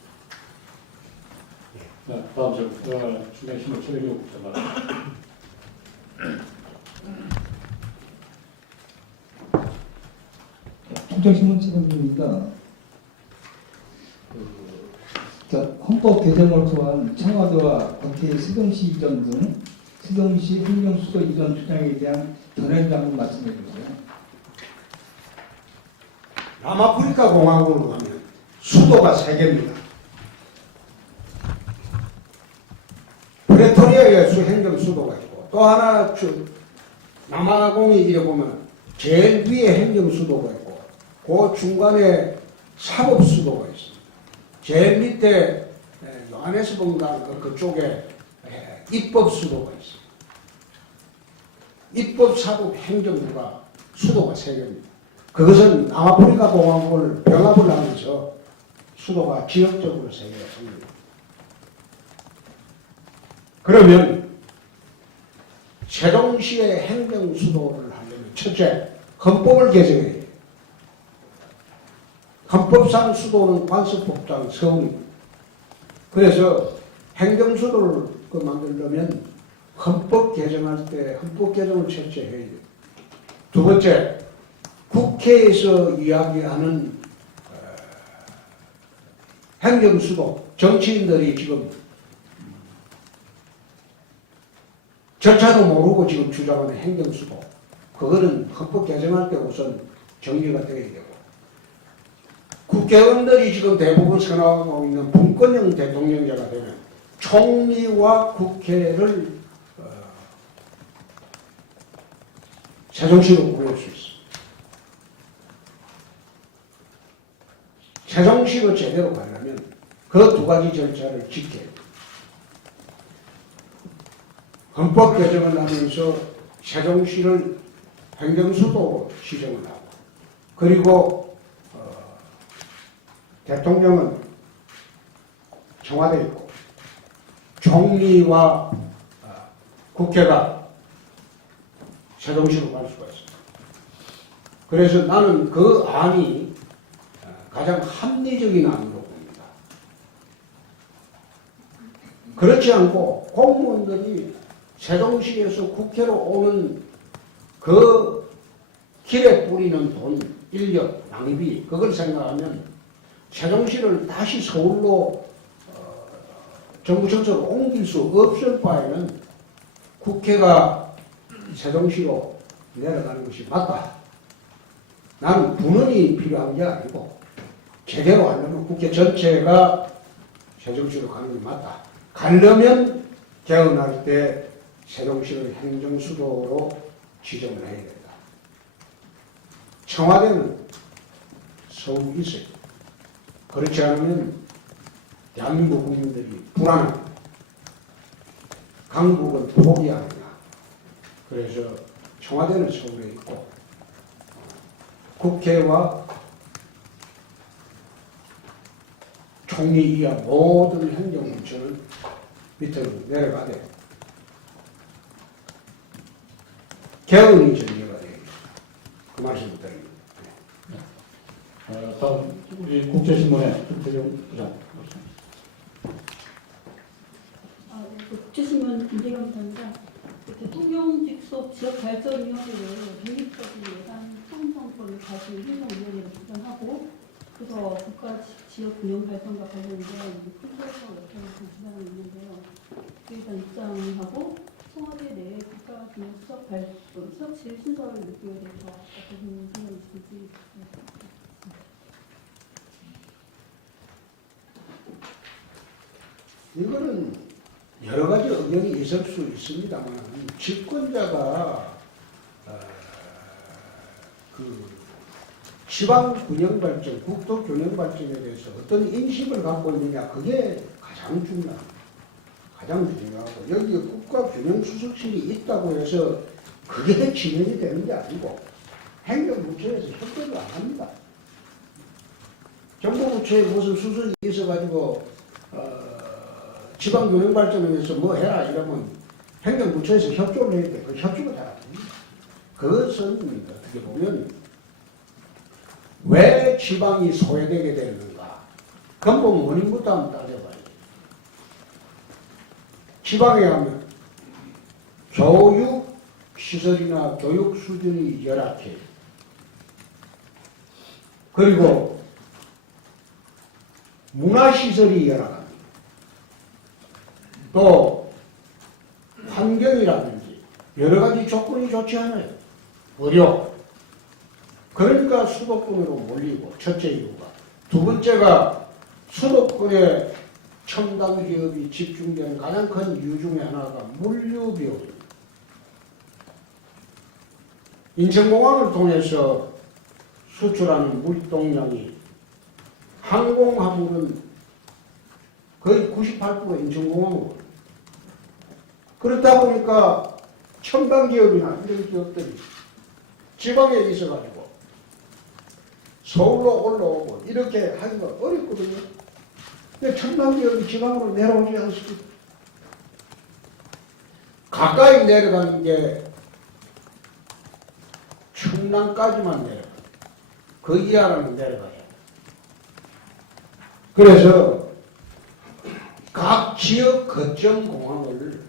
네, 다음 중앙신문 최영욱 기자. 총장신문 최영욱입니다. 헌법 개정을 소환 청와대와 국회 세종시 이전 등 세종시 행정수도 이전 주장에 대한 견해장을 말씀해 주세요. 남아프리카 공화국으로 가면 수도가 3개입니다. 프레토리아에 행정 수도가 있고 또 하나 남아공이 이래 보면 제일 위에 행정 수도가 있고 그 중간에 사법 수도가 있습니다. 제일 밑에 요하네스burg 그쪽에 입법 수도가 있습니다. 입법, 사법, 행정부가 수도가 3개입니다. 그것은 남아프리카 공화국을 병합을 하면서 수도가 지역적으로 3개가 생깁니다. 그러면 세종시의 행정 수도를 하려면 첫째, 헌법을 개정해야 해요. 헌법상 수도는 관습법상 서울입니다. 그래서 행정 수도를 만들려면 헌법 개정할 때 헌법 개정을 첫째 해야 돼요. 두 번째, 국회에서 이야기하는 행정 수도, 정치인들이 지금 절차도 모르고 지금 주장하는 행정 수도, 그거는 헌법 개정할 때 우선 정리가 되어야 되고, 국회의원들이 지금 대부분 선호하고 있는 분권형 대통령제가 되면 총리와 국회를 세종시로 보낼 수 있습니다. 세종시로 제대로 가려면 그 2가지 절차를 지켜야 됩니다. 헌법 개정을 하면서 세종시를 행정수도로 지정을 하고, 그리고 대통령은 청와대에 있고 총리와 국회가 세종시로 갈 수가 있습니다. 그래서 나는 그 안이 가장 합리적인 안으로 봅니다. 그렇지 않고 공무원들이 세종시에서 국회로 오는 그 길에 뿌리는 돈, 인력, 낭비, 그걸 생각하면 세종시를 다시 서울로 정부 전체로 옮길 수 없을 바에는 국회가 세종시로 내려가는 것이 맞다. 나는 분원이 필요한 게 아니고 제대로 하려면 국회 전체가 세종시로 가는 게 맞다. 가려면 개헌할 때 세종시를 행정수도로 지정을 해야 된다. 청와대는 서울에 있어요. 그렇지 않으면 대한민국 국민들이 불안합니다. 강국은 포기 아니냐. 그래서 청와대는 서울에 있고 국회와 총리 이하 모든 행정부처는 밑으로 내려가야 돼요. 개헌이 전제가 됩니다. 그 말씀을 드립니다. 다음 우리 국제신문의 김태경 기자. 국제신문 김재경 기자입니다. 대통령직 속 지역발전위원회를 독립적인 예산 편성권을 가진 행정위원회를 구성하고, 그래서 국가 지역 균형 발전과 관련된 콘서트 역할을 진행하고 있는데요. 그에 대한 입장을 하고 청와대 내 국가 균형 수석실 신설 목표에 대해서 어떤 생각이 있을지. 이거는 여러 가지 의견이 있을 수 있습니다만 집권자가 그 지방 균형 발전, 국토 균형 발전에 대해서 어떤 인식을 갖고 있느냐, 그게 가장 중요합니다. 가장 중요하고, 여기 국가 균형 수석실이 있다고 해서 그게 진행이 되는 게 아니고 행정부처에서 협조를 안 합니다. 정부부처에 무슨 수석이 있어가지고 지방균형발전을 위해서 뭐 해라 이러면 행정부처에서 협조를 해야 돼. 그 협조가 잘 안 됩니다. 그것은 어떻게 보면 왜 지방이 소외되게 되는가? 근본 원인부터 한번 따져봐야 돼. 지방에 가면 교육 시설이나 교육 수준이 열악해. 그리고 문화시설이 열악합니다. 또 환경이라든지 여러 가지 조건이 좋지 않아요. 어려워. 그러니까 수도권으로 몰리고, 첫째 이유가. 두 번째가 수도권에 첨단 기업이 집중되는 가장 큰 이유 중에 하나가 물류 비용입니다. 인천공항을 통해서 수출하는 물동량이 항공화물은 거의 98% 인천공항으로. 그렇다 보니까 첨단 기업이나 이런 기업들이 지방에 있어가지고 서울로 올라오고 이렇게 하기가 어렵거든요. 근데 첨단 기업이 지방으로 내려오지 않습니다. 가까이 내려가는 게 충남까지만 내려가요. 그 이하로는 내려가요. 그래서 각 지역 거점 공항을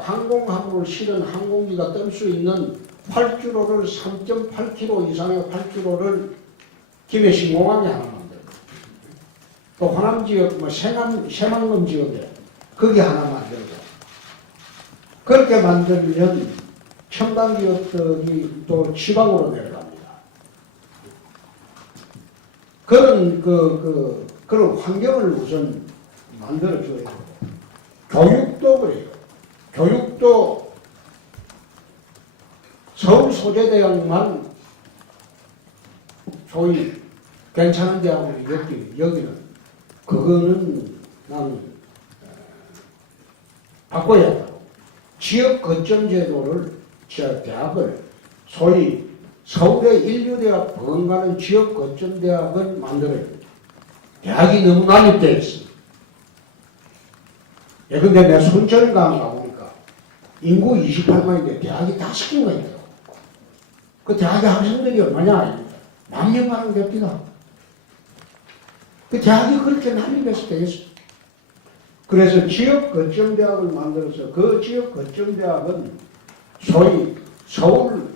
항공화물을 실은 항공기가 뜰 수 있는 활주로를 3.8km 이상의 활주로를 김해신공항에 하나 만들고, 또 호남 지역, 새만금 지역에 거기 하나 만들고, 그렇게 만들면 첨단 기업들이 또 지방으로 내려갑니다. 그런 환경을 우선 만들어줘야 되고, 교육도 그래요. 교육도 서울 소재대학만 소위 괜찮은 대학으로 여기는 그거는 나는 바꿔야 한다고. 지역 거점 제도를, 대학을 소위 서울의 인류대학 버금가는 지역 거점 대학을 만들어야 됩니다. 대학이 너무 난입되어 있습니다. 예, 근데 내가 순천에 가보니까 인구 28만인데 대학이 5개가 있더라고. 그 대학의 학생들이 얼마냐 아닙니까? 10,000명 가는 데입니다. 그 대학이 그렇게 난입해서 되겠습니다. 그래서 지역 거점 대학을 만들어서 그 지역 거점 대학은 소위 서울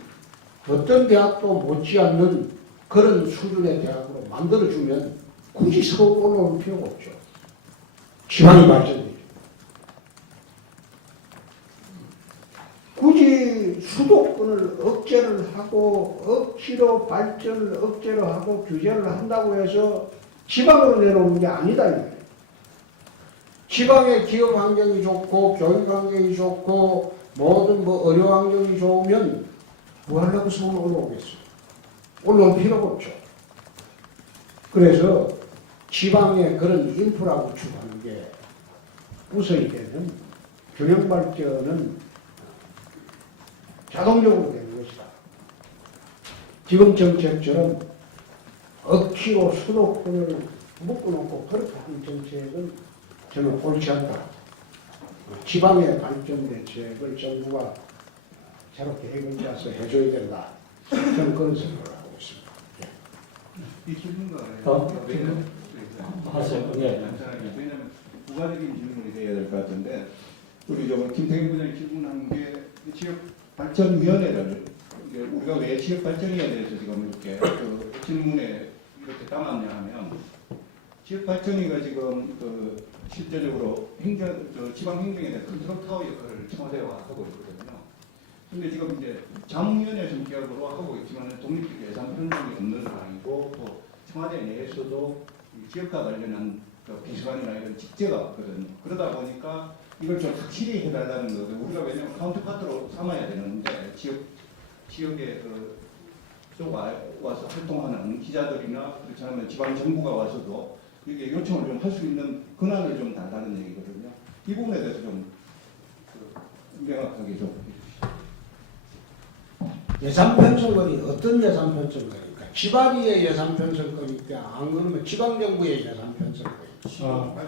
어떤 대학도 못지않는 그런 수준의 대학으로 만들어주면 굳이 서울 올라올 필요가 없죠. 지방이 발전되죠. 굳이 수도권을 억제를 하고 억지로 발전을 억제로 하고 규제를 한다고 해서 지방으로 내려오는 게 아니다. 지방의 기업 환경이 좋고 교육 환경이 좋고 모든 의료 환경이 좋으면 뭐 하려고 서울 올라오겠어요? 올라올 필요가 없죠. 그래서 지방의 그런 인프라 구축하는 게 우선이 되는 균형 발전은 자동적으로 되는 것이다. 지금 정책처럼 억지로 수도권을 묶어놓고 그렇게 하는 정책은 저는 옳지 않다. 지방의 발전 대책을 정부가 새로 계획을 짜서 해줘야 된다. 저는 그런 생각을 하고 있습니다. 이 질문가 하세요. 네. 왜냐하면 부가적인 질문이 돼야 될 것 같은데, 우리 저번 김태균 부장이 질문한 게 지역 발전위원회를 우리가 왜 지역 발전위에 대해서 지금 이렇게 질문에 이렇게 담았냐 하면, 지역 발전위가 지금 실제적으로 지방 행정에 대한 컨트롤 타워 역할을 청와대와 하고 있거든요. 근데 지금 이제 자문위원회 성격으로 하고 있지만 독립적 예산 편성이 없는 상황이고, 또 청와대 내에서도 지역과 관련한 비서관이나 이런 직제가 없거든요. 그러다 보니까 이걸 좀 확실히 해달라는 거고, 우리가 왜냐하면 카운터파트로 삼아야 되는데, 지역에 쪽 와서 활동하는 기자들이나 그렇지 않으면 지방 정부가 와서도 이렇게 요청을 좀 할 수 있는 권한을 좀 달라는 얘기거든요. 이 부분에 대해서 좀 명확하게 좀 해주시죠. 예산 편성권이 어떤 예산 편성권입니까? 지방의 예산 편성권입니까? 안 그러면 지방정부의 예산 편성권입니까?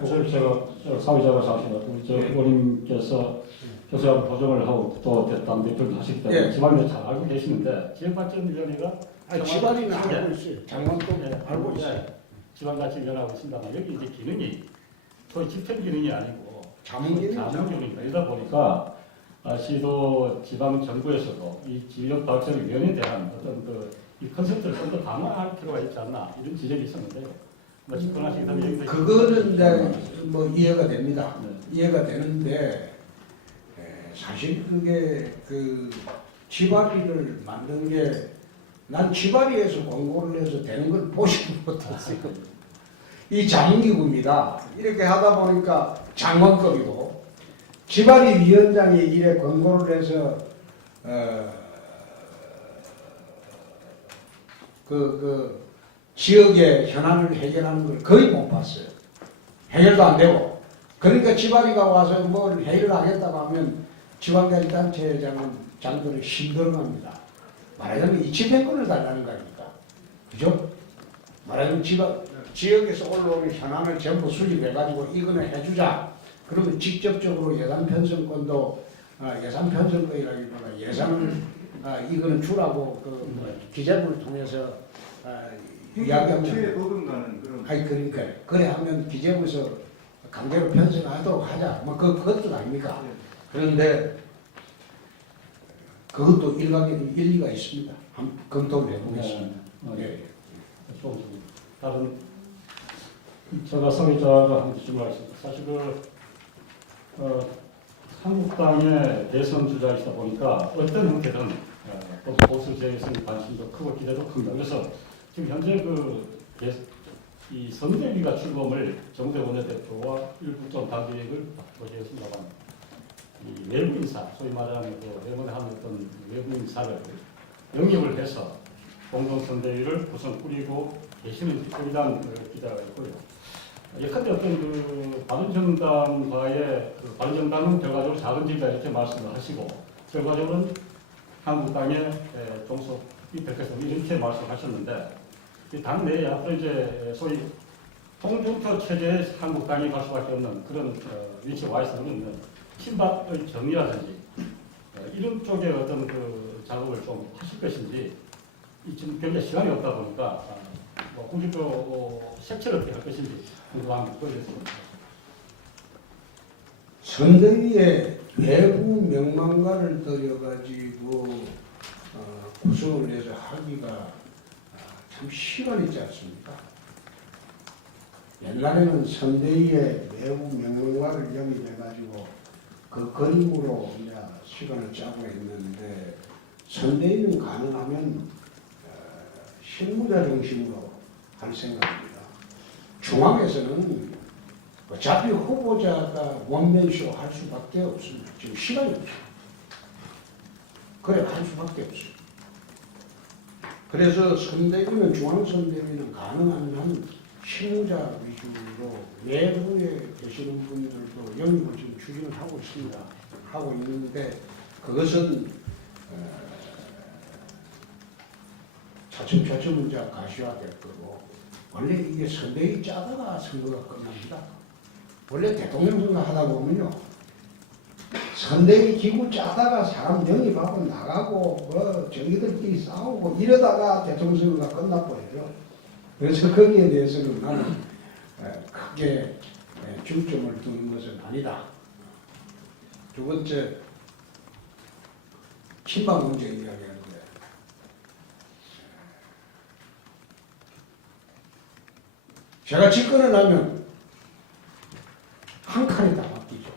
그걸 제가 사회자가 사실 우리 저 의원님께서 교수하고 보정을 하고 또 당대표도 하시기 때문에 예. 지방에 잘 알고 계시는데 지역발전위원회가 아니, 지방이는 알고 네. 있어요. 장관도 알고 있어요. 지방자치위원회하고 있습니다만 여기 이제 기능이 소위 집행 기능이 아니고 자문기능이죠. 자문기능입니다. 이러다 보니까 시도 지방 정부에서도 이 지역발전위원회에 대한 어떤 이 컨셉트를 좀 더 강화할 필요가 있지 않나 이런 지적이 있었는데요. 뭐 집권하시기 때문에 여기서 그거는 이제 뭐 이해가 됩니다. 네. 이해가 되는데 사실 그게 그 지바리를 만든 게 난 지바리에서 공고를 해서 되는 걸 보지 못했어요. 이 자문기구입니다. 이렇게 하다 보니까 장관급이고 지바리 위원장이 이래 권고를 해서 지역의 현안을 해결하는 걸 거의 못 봤어요. 해결도 안 되고. 그러니까 지바리가 와서 뭘 해결을 하겠다고 하면 지방자치단체장들은 힘들어합니다. 말하자면 이 집행권을 달라는 거니까. 그죠? 말하자면 지역에서 올라오는 현안을 전부 수집해가지고 이거는 해주자. 그러면 직접적으로 예산 편성권도 예산 편성권이라기보다 예산을 이거는 주라고 기재부를 통해서 이야기하면 어긋나는 그런 아니 그러니까 그래 하면 기재부에서 강제로 편성하도록 하자. 뭐 그것도 아닙니까? 그런데 그것도 일리가 있습니다. 한번 검토를 해보겠습니다. 예. 다른 제가 성의자가 한 질문하겠습니다. 사실 한국당의 대선 주자이시다 보니까 어떤 형태든 보수 재선에 관심도 크고 기대도 큽니다. 그래서 지금 현재 이 선대위가 출범을 정대 원내대표와 일부 좀 당기획을 보시겠습니다만 이 외부 인사, 소위 말하는 대본에 하는 어떤 외부 인사를 영입을 해서 공동선대위를 구성 꾸리고 계시는지 일단 기대가 있고요. 예컨대 어떤 바른정당과의 바른정당은 결과적으로 작은 지가 이렇게 말씀을 하시고 결과적으로는 한국당의 종속이 될 것이다 이렇게 말씀하셨는데 당내에 앞으로 이제 소위 통중터 체제의 한국당이 갈 수밖에 없는 그런 위치에 와 있는 친박의 정의라든지 이런 쪽에 어떤 작업을 좀 하실 것인지 지금 굉장히 시간이 없다 보니까 혹시 색채를 어떻게 할 것인지 궁금합니다. 보여주겠습니다. 선대위에 외부 명망가를 들여가지고 구성을 해서 하기가 참 시간이 있지 않습니까? 옛날에는 선대위에 외부 명망가를 영입해가지고 그 그림으로 이제 시간을 짜고 있는데 선대위는 가능하면 실무자 중심으로 할 생각입니다. 중앙에서는 어차피 후보자가 원맨쇼 할 수밖에 없습니다. 지금 시간이 없어요. 그래 할 수밖에 없어요. 그래서 선대위는 중앙선대위는 가능한 한 실무자 위주로 내부에 계시는 분들도 영입을 지금 추진을 하고 있습니다. 하고 있는데 그것은 차츰차츰 이제 가시화될 거고 원래 이게 선대위 짜다가 선거가 끝납니다. 원래 대통령 선거 하다 보면요 선대위 기구 짜다가 사람 영입하고 나가고 저기들끼리 싸우고 이러다가 대통령 선거가 끝나버려요. 그래서 거기에 대해서는 나는 크게 중점을 두는 것은 아니다. 두 번째 친박 문제 이야기하는데 제가 집권을 하면 한 칸이 다 바뀌죠.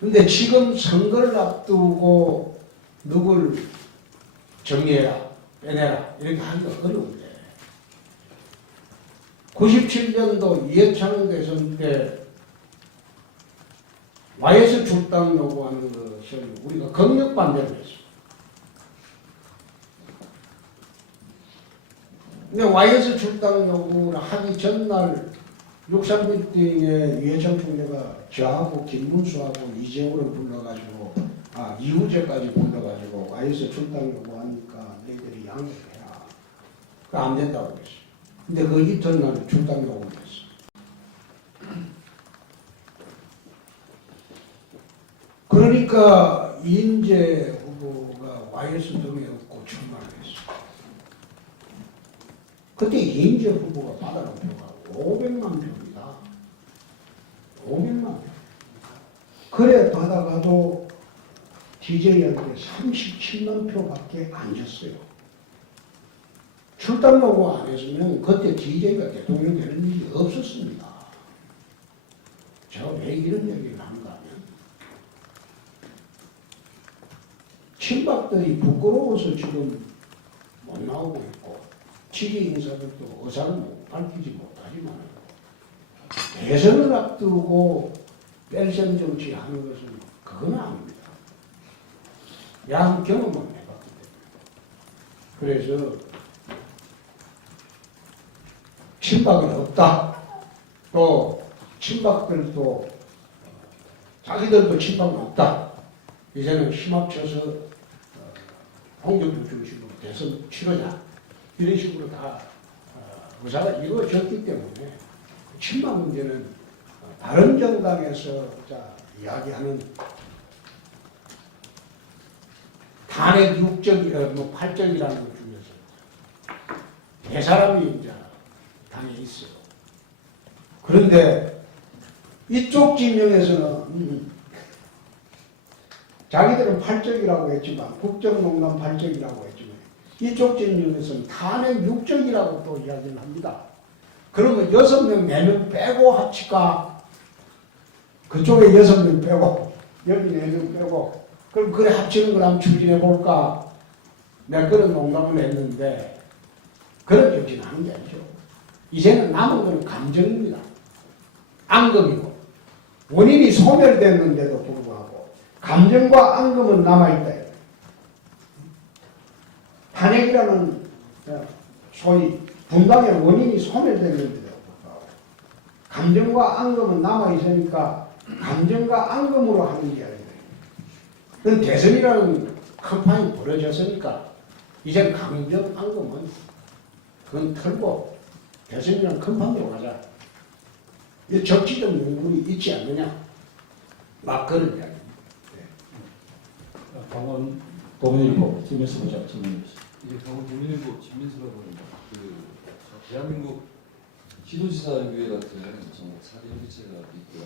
근데 지금 선거를 앞두고 누굴 정리해라, 빼내라 이렇게 하기가 어려운데 97년도 이해창 대선 때 YS 출당 요구하는 것을 우리가 강력 반대를 했습니다. 근데 YS 출당 요구를 하기 전날 63빌딩에 유해창 총리가 저하고 김문수하고 이재호를 불러가지고 이후재까지 불러가지고 YS 출당 요구하니까 너희들이 양해해라. 그거 안 된다고 그랬어요. 근데 그 이튿날 출당 요구를 했어요. 그러니까 이인재 후보가 YS 등에 없고 출마를 했어요. 그때 이인재 후보가 받아간 표가 500만 표입니다. 500만 표. 그래 받아가도 DJ한테 37만 표밖에 안 줬어요. 출당 요구 안 했으면 그때 DJ가 대통령 되는 일이 없었습니다. 제가 왜 이런 얘기를 하는가 하면 친박들이 부끄러워서 지금 못 나오고 있고 지지 인사들도 의사를 밝히지 못하지만 대선을 앞두고 뺄셈 정치하는 것은 그건 아닙니다. 양 경험을 해봤기 때문에. 그래서 친박은 없다. 또 친박들도 자기들도 친박은 없다. 이제는 힘 합쳐서 홍준표 중심으로 대선 치르자. 이런 식으로 다 의사가 이루어졌기 때문에 친박 문제는 바른정당에서 이야기하는 탄핵 6적, 8적이라는 것 중에서 대사람이 이제 당에 있어요. 그런데 이쪽 진영에서는 자기들은 8적이라고 했지만 국정농단 8적이라고 했지만 이쪽 진영에서는 탄핵 6적이라고 또 이야기를 합니다. 그러면 6명, 4명 빼고 합치까? 그쪽에 6명 빼고 여기 4명 빼고 그럼 그래 합치는 걸 한번 추진해 볼까? 내가 그런 농담을 했는데 그런 정치는 하는 게 아니죠. 이제는 남은 건 감정입니다. 앙금이고 원인이 소멸됐는데도 불구하고 감정과 앙금은 남아있다. 탄핵이라는 소위 분당의 원인이 소멸됐는데도 불구하고 감정과 앙금은 남아있으니까 감정과 앙금으로 하는 게 아니에요. 그건 대선이라는 큰 판이 벌어졌으니까 이제 감정, 앙금은 그건 털고 대선이라는 큰 판으로 가자. 이 정치적 명분이 있지 않느냐. 막 그런 이야기입니다. 방금 도민일보 김민수 부장 질문해 주시죠. 이게 강원 국민일보 진민수라고 합니다. 대한민국 시도지사위회 같은 사례 협의체가 있고요.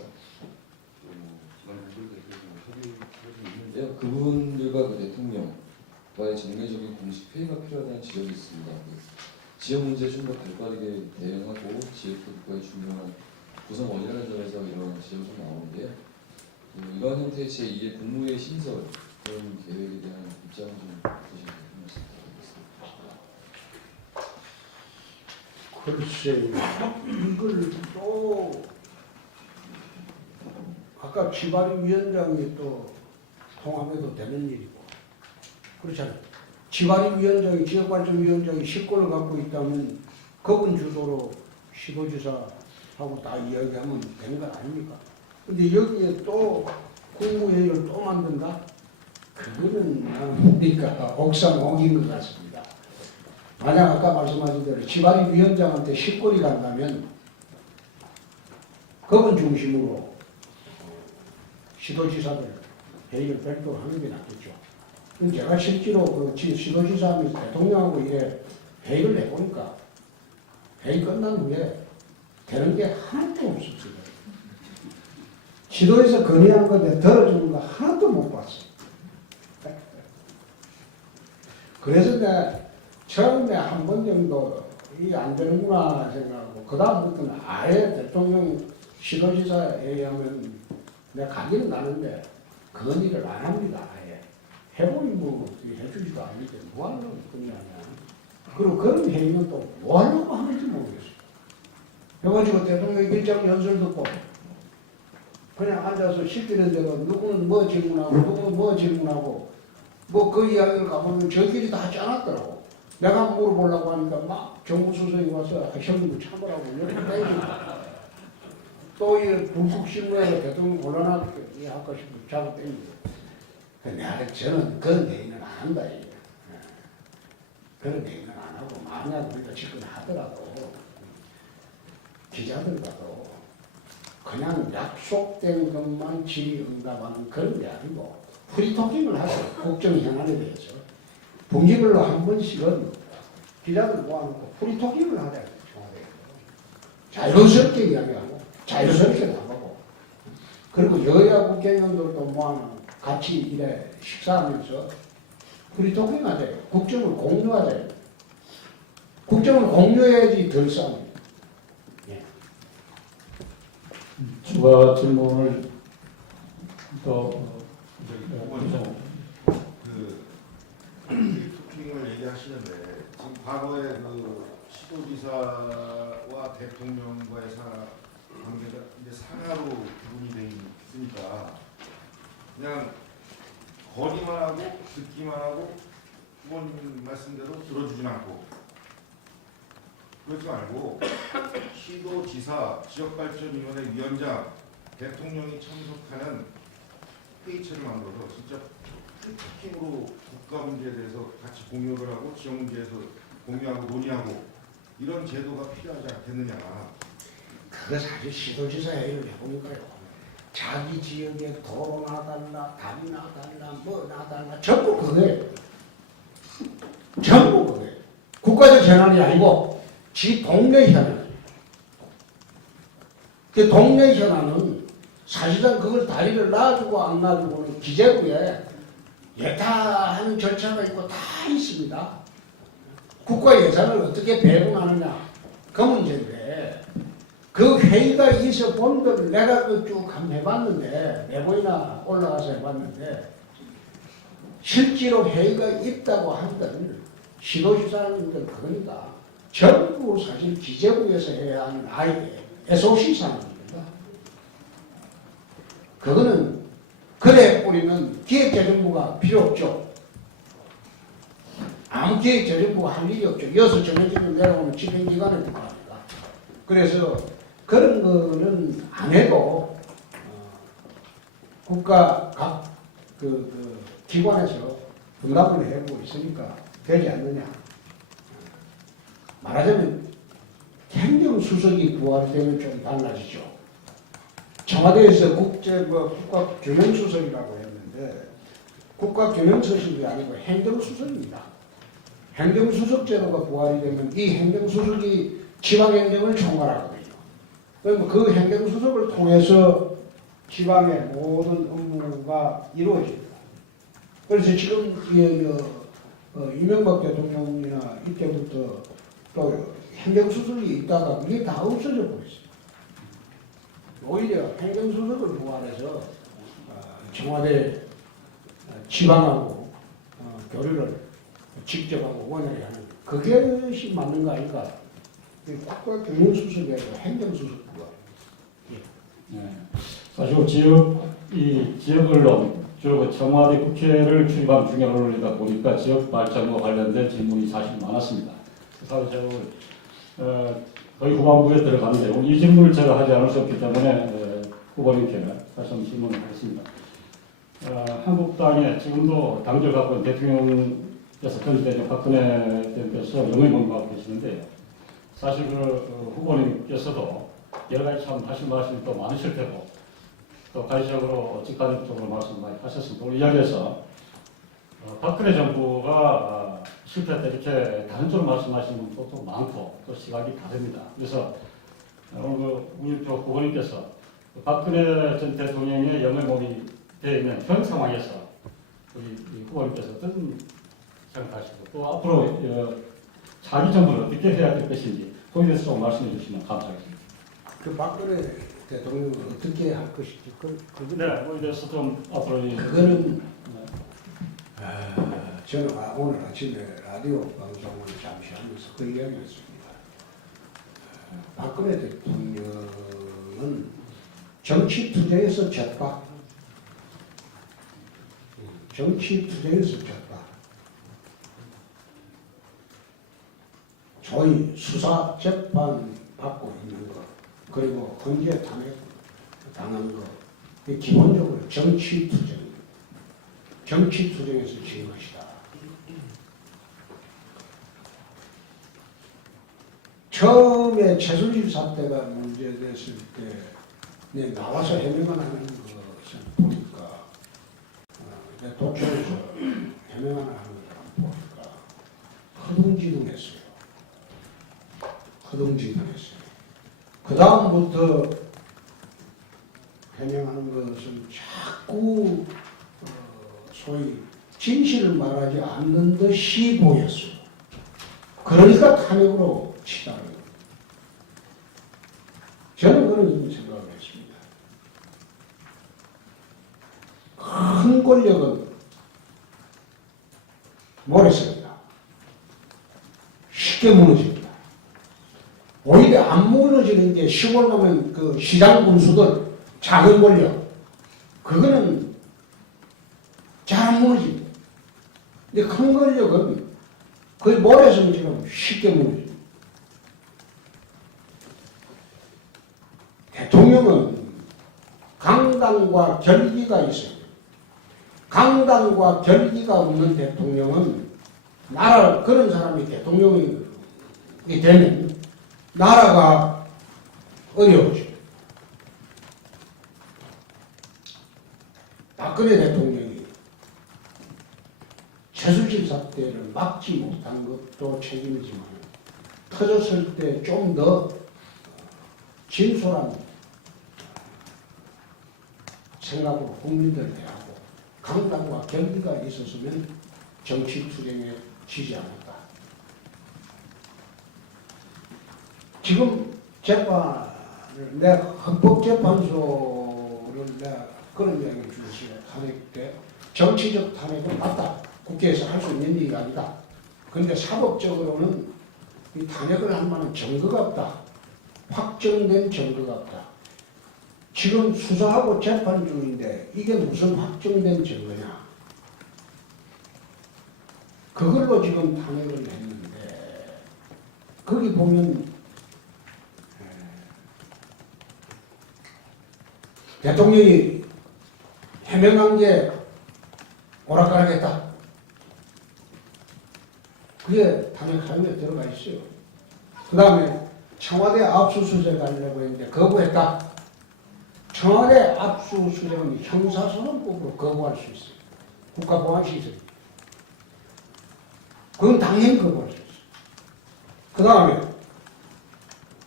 기관 공동대표도 협의가 있는데요. 그분들과 그 대통령과의 정례적인 공식 회의가 필요하다는 지적이 있습니다. 지역 문제에 좀 더 발빠르게 대응하고 지역 국가의 중요한 구성 원이라는 점에서 이런 지적이 좀 나오는데요. 이런 형태의 제2의 국무회의 신설 그런 계획에 대한 입장을 좀 주시면 글쎄요. 이걸 또 아까 지바리 위원장이 또 통합해도 되는 일이고 그렇잖아요. 지바리 위원장이 지역발전위원장이 식권을 갖고 있다면 그분 주도로 시도지사하고 다 이야기하면 되는 거 아닙니까? 근데 여기에 또 국무회의를 또 만든다? 그거는 그러니까 옥상 옮긴 것 같습니다. 만약 아까 말씀하신 대로 지바리 위원장한테 식권이 간다면 그분 중심으로 시도지사들 회의를 별도로 하는 게 낫겠죠. 제가 실제로 그 시도지사하면서 대통령하고 이래 회의를 해보니까 회의 끝난 후에 되는 게 하나도 없었어요. 시도에서 건의한 건데 들어주는 거 하나도 못 봤어요. 그래서 내가 처음에 한 번 정도 이게 안 되는구나 생각하고 그 다음부터는 아예 대통령 시도지사에 하면 내가 가기는 가는데 건의를 안 합니다. 아예 해보니 뭐 해주지도 않는데 뭐 하려고 건의하냐. 그리고 그런 회의는 또 뭐 하려고 하는지 모르겠어요. 해가지고 대통령 일정 연설 듣고 그냥 앉아서 시키는 대로 누구는 뭐 질문하고 누구는 뭐 질문하고 뭐 그 이야기를 가보면 저희끼리 다 짜놨더라고. 내가 물어보려고 하니까 막 정부수석이 와서 형님 참으라고 이렇게 땡기고 또 이 불국신문에 대통령 곤란하게 할까 싶으면 자꾸 땡기고 저는 그런 얘기는 안 한다. 그런 얘기는 안 하고 만약 우리가 접근하더라도 기자들과도 그냥 약속된 것만 질의응답하는 그런 게 아니고 프리토킹을 하세요. 국정 현안에 대해서 분기별로 한 번씩은 기자들 모아놓고 프리토킹을 하자. 자유스럽게 이야기하고 자유스럽게 나가고 그리고 여야 국회의원들도 모아놓고 같이 이래 식사하면서 프리토킹 하세요. 국정을 공유하세요. 국정을 공유해야지 덜 싸웁니다. 추가 질문을 또 그 토킹을 얘기하시는데 지금 과거에 그 시도지사와 대통령과의 관계가 이제 상하로 구분이 돼 있으니까 그냥 거리만 하고 듣기만 하고 후보님 말씀대로 들어주진 않고 그러지 말고 시도지사 지역발전위원회 위원장 대통령이 참석하는 회의체를 만들어서 진짜 토킹으로 국가 문제에 대해서 같이 공유를 하고 지역 문제에서 공유하고 논의하고 이런 제도가 필요하지 않겠느냐. 그거 사실 시도지사 회의를 해보니까요. 자기 지역에 도로 나달라, 다리 나달라, 뭐 나달라 전부 그거예요. 전부 그거예요. 국가적 현안이 아니고 지 동네 현안. 그 동네 현안은 사실상 그걸 다리를 놔주고 안 놔주고는 기재부에 예타하는 절차가 있고 다 있습니다. 국가 예산을 어떻게 배분하느냐 그 문제인데 그 회의가 있어 본들 내가 그 쭉 한번 해봤는데 내보이나 올라가서 해봤는데 실제로 회의가 있다고 한들 시도지사님들 그러니까 전부 사실 기재부에서 해야 하는 SOC 사항입니다. 그거는 그래 우리는 기획재정부가 필요 없죠. 아무 기획재정부가 할 일이 없죠. 이어서 정해지면 내려오는 집행기관에 들어갑니다. 그래서 그런 거는 안 해도 국가 각 기관에서 분담을 해보고 있으니까 되지 않느냐. 말하자면 행정수석이 부활이 되면 좀 달라지죠. 청와대에서 국가균형수석이라고 했는데 국가균형수석이 아니고 행정수석입니다. 행정수석 제도가 부활이 되면 이 행정수석이 지방행정을 총괄하거든요. 그러면 그 행정수석을 통해서 지방의 모든 업무가 이루어집니다. 그래서 지금 이명박 대통령이나 이때부터 또 행정수석이 있다가 이게 다 없어져 버렸어요. 오히려 행정수석을 부활해서 청와대 지방하고 교류를 직접 하고 원활히 하는 그것이 맞는 거 아닐까. 국가균형수석에서 행정수석부가 네. 사실 지역 언론 주로 청와대 국회를 출입한 중요한 언론이다 보니까 지역 발전과 관련된 질문이 사실 많았습니다. 사실 거의 후반부에 들어가는데 오늘 이 질문을 제가 하지 않을 수 없기 때문에 후보님께 다시 한번 질문을 하겠습니다. 한국당에 지금도 당적 갖고 있는 대통령께서 전 대통령 박근혜 대통령께서 영을 공부하고 계시는데요. 사실 후보님께서도 여러 가지 참 하실 말씀이 또 많으실 테고 또 가시적으로 직관적으로 말씀 많이 하셨습니다. 오늘 이야기에서 박근혜 정부가 실패 때 이렇게 다른 쪽으로 말씀하시는 분도 또 많고 또 시각이 다릅니다. 그래서 오늘 우리 쪽 후보님께서 박근혜 전 대통령의 영향력이 되어 있는 현 상황에서 우리 후보님께서 어떤 생각하시고 또 앞으로 자기 정부를 어떻게 해야 될 것인지 거기에 대해서 좀 말씀해 주시면 감사하겠습니다. 그 박근혜 대통령은 어떻게 할 것인지 네, 거기에 대해서 좀 앞으로 그거는 저는 오늘 아침에 라디오 방송을 잠시 하면서 그 이야기를 했습니다. 박근혜 대통령은 정치 투쟁에서 졌다. 정치 투쟁에서 졌다. 소위 수사 재판 받고 있는 것 그리고 헌재 탄핵 당한 것 기본적으로 정치 투쟁입니다. 정치 투쟁에서 진 것이다. 처음에 최순실 사태가 문제됐을 때 네, 나와서 해명을 하는 것을 보니까 독서에서 해명을 하는 사람 보니까 허둥지둥했어요. 허둥지둥했어요. 그 다음부터 해명하는 것은 자꾸 소위 진실을 말하지 않는 듯이 보였어요. 그러니까 탄핵으로 치달은 거예요. 저는 그런 생각을 했습니다. 큰 권력은 모래성이다. 쉽게 무너집니다. 오히려 안 무너지는 게 시골 가면 그 시장 군수들 작은 권력 그거는 잘 안 무너집니다. 근데 큰 권력은 거의 모래성처럼 쉽게 무너집니다. 대통령은 강단과 결기가 있어요. 강단과 결기가 없는 대통령은 나라 그런 사람이 대통령이 되면 나라가 어려워져. 박근혜 대통령이 최순실 사태를 막지 못한 것도 책임이지만 터졌을 때 좀 더 진솔한 생각으로 국민들을 대하고 강단과 결기가 있었으면 정치 투쟁에 지지 않았다. 지금 재판을 내가 헌법재판소를 내가 그런 이야기를 주시에 탄핵 때 정치적 탄핵은 맞다. 국회에서 할 수 있는 일이 아니다. 그런데 사법적으로는 이 탄핵을 할 만한 증거가 없다. 확정된 증거가 없다. 지금 수사하고 재판 중인데 이게 무슨 확정된 증거냐. 그걸로 지금 탄핵을 했는데 거기 보면 대통령이 해명한 게 오락가락했다. 그게 탄핵 사유에 들어가 있어요. 그 다음에 청와대 압수수색 하려고 했는데 거부했다. 청와대 압수수색은 형사소송법으로 거부할 수 있어요. 국가보안시설. 그건 당연히 거부할 수 있어요. 그 다음에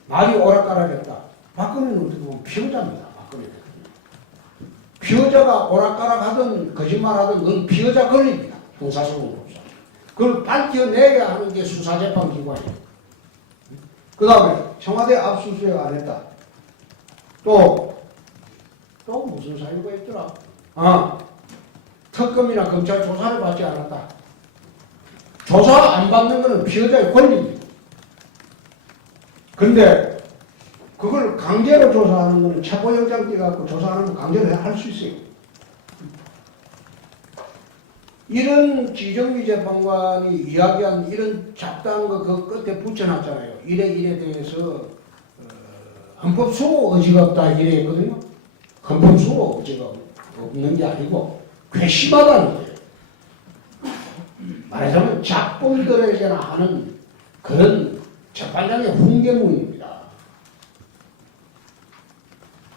말이 오락가락했다. 박근혜는 어떻게 보면 피해자입니다. 박근혜 대통령. 피해자가 오락가락하든 거짓말하든 그건 피해자 권리입니다. 형사소송법상. 그걸 밝혀내야 하는 게 수사재판기관이에요. 그 다음에 청와대 압수수색 안 했다. 또 무슨 사유가 있더라? 특검이나 검찰 조사를 받지 않았다. 조사 안 받는 것은 피해자의 권리입니다. 근데 그걸 강제로 조사하는 것은 체포영장 떼갖고 조사하는 건 강제로 할 수 있어요. 이런 지정비 재판관이 이야기한 이런 잡다한 거 그 끝에 붙여놨잖아요. 이래 대해서 헌법수호 의지가 없다 이래 했거든요. 헌법수호 의지가 없는 게 아니고 괘씸하다는 거예요. 말하자면 작품들에게나 하는 그런 재판장의 훈계문입니다.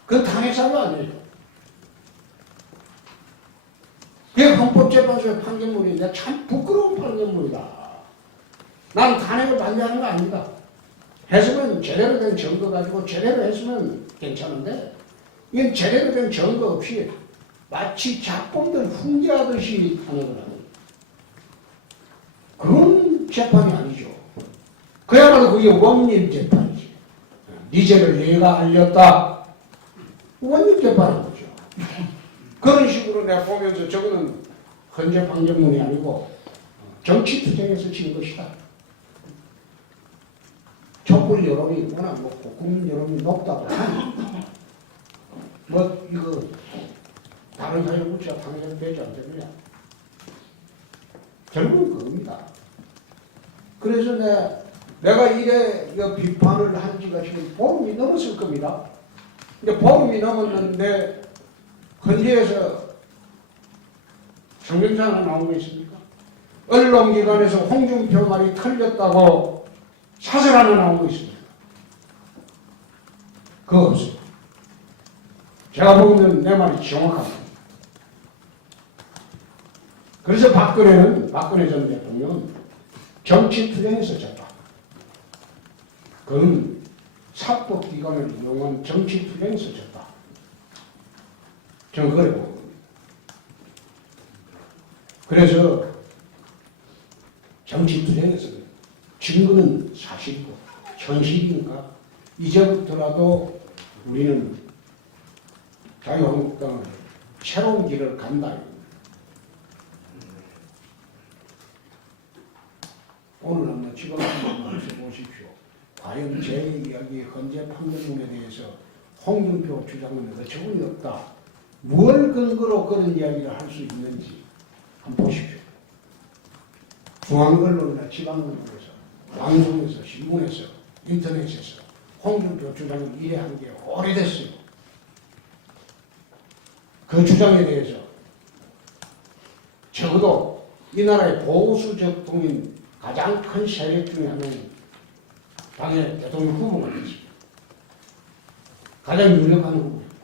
그건 탄핵사유 아니에요. 그게 헌법재판소의 판결문인데 참 부끄러운 판결문이다. 나는 탄핵을 반대하는 거 아닙니다. 했으면 제대로 된 증거 가지고 제대로 했으면 괜찮은데 이건 제대로 된 증거 없이 마치 작품들 훈계하듯이 탄핵을 하는 그런 재판이 아니죠. 그야말로 그게 원님 재판이지. 네 죄를 내가 알렸다. 원님 재판인 거죠. 그런 식으로 내가 보면서 저거는 헌재 판결문이 아니고 정치투쟁에서 진 것이다. 촛불 여론이 워낙 높고 국민 여론이 높다고 뭐 이거 다른 사회 구체가 당선되지 않겠느냐. 결국은 그겁니다. 그래서 내가 이래 비판을 한 지가 지금 보름이 넘었을 겁니다. 근데 보름이 넘었는데 헌재에서 성명서 하나 나온 거 있습니까? 언론기관에서 홍준표 말이 틀렸다고 사설 하나 나온 거 있습니다. 그거 없어요. 제가 보기에는 내 말이 정확합니다. 그래서 박근혜 전 대통령은 정치 투쟁에서 졌다. 그는 사법기관을 이용한 정치 투쟁에서 졌다. 저는 그래 봅니다. 그래서 정치 투쟁에서 증거는 사실이고 현실이니까 이제부터라도 우리는 자유한국당은 새로운 길을 간다. 오늘 한번 지금 한번 보십시오. 과연 제 이야기 헌재 판결문에 대해서 홍준표 주장은 어처구니 없다. 뭘 근거로 그런 이야기를 할 수 있는지 한번 보십시오. 중앙언론이나 지방언론에서, 방송에서, 신문에서, 인터넷에서 홍준표 주장은 이래한 게 오래됐어요. 그 주장에 대해서 적어도 이 나라의 보수 적통인 가장 큰 세력 중에 하나는 당의 대통령 후보가 있습니다. 가장 유력한 후보입니다.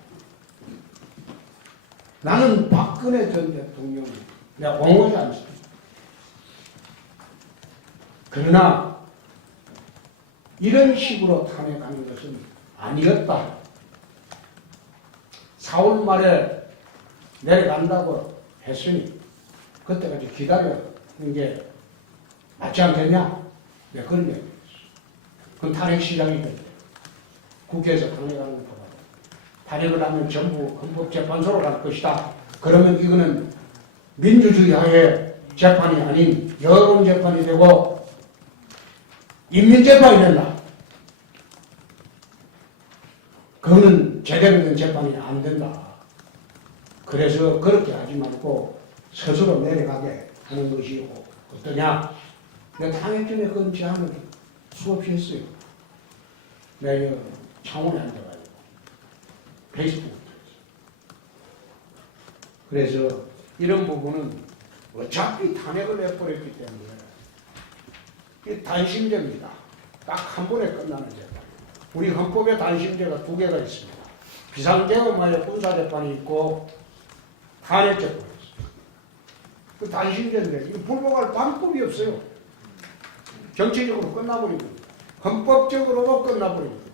나는 박근혜 전 대통령을 내가 옹호하지 않습니다. 그러나 이런 식으로 탄핵하는 것은 아니었다. 4월 말에 내려간다고 했으니 그때까지 기다리는 게 맞지 않겠냐? 네, 그런 얘기였어. 그건 탄핵 시장이거든요. 국회에서 탄핵하는 것보다 탄핵을 하면 전부 헌법재판소로 갈 것이다. 그러면 이거는 민주주의 하에 재판이 아닌 여론재판이 되고 인민재판이 된다. 그거는 제대로 된 재판이 안 된다. 그래서 그렇게 하지 말고 스스로 내려가게 하는 것이 어떠냐? 내가 탄핵전에 그런 제안을 수없이 했어요. 내가 창원에 앉아가지고 페이스북을 통해서. 그래서 이런 부분은 어차피 탄핵을 해버렸기 때문에 이 단심제입니다. 딱 한 번에 끝나는 재판. 우리 헌법에 단심제가 2개가 있습니다. 비상계엄하여 군사재판이 있고 탄핵재판이 있습니다. 그 단심제인데 이 불복할 방법이 없어요. 정치적으로 끝나버립니다. 헌법적으로도 끝나버립니다.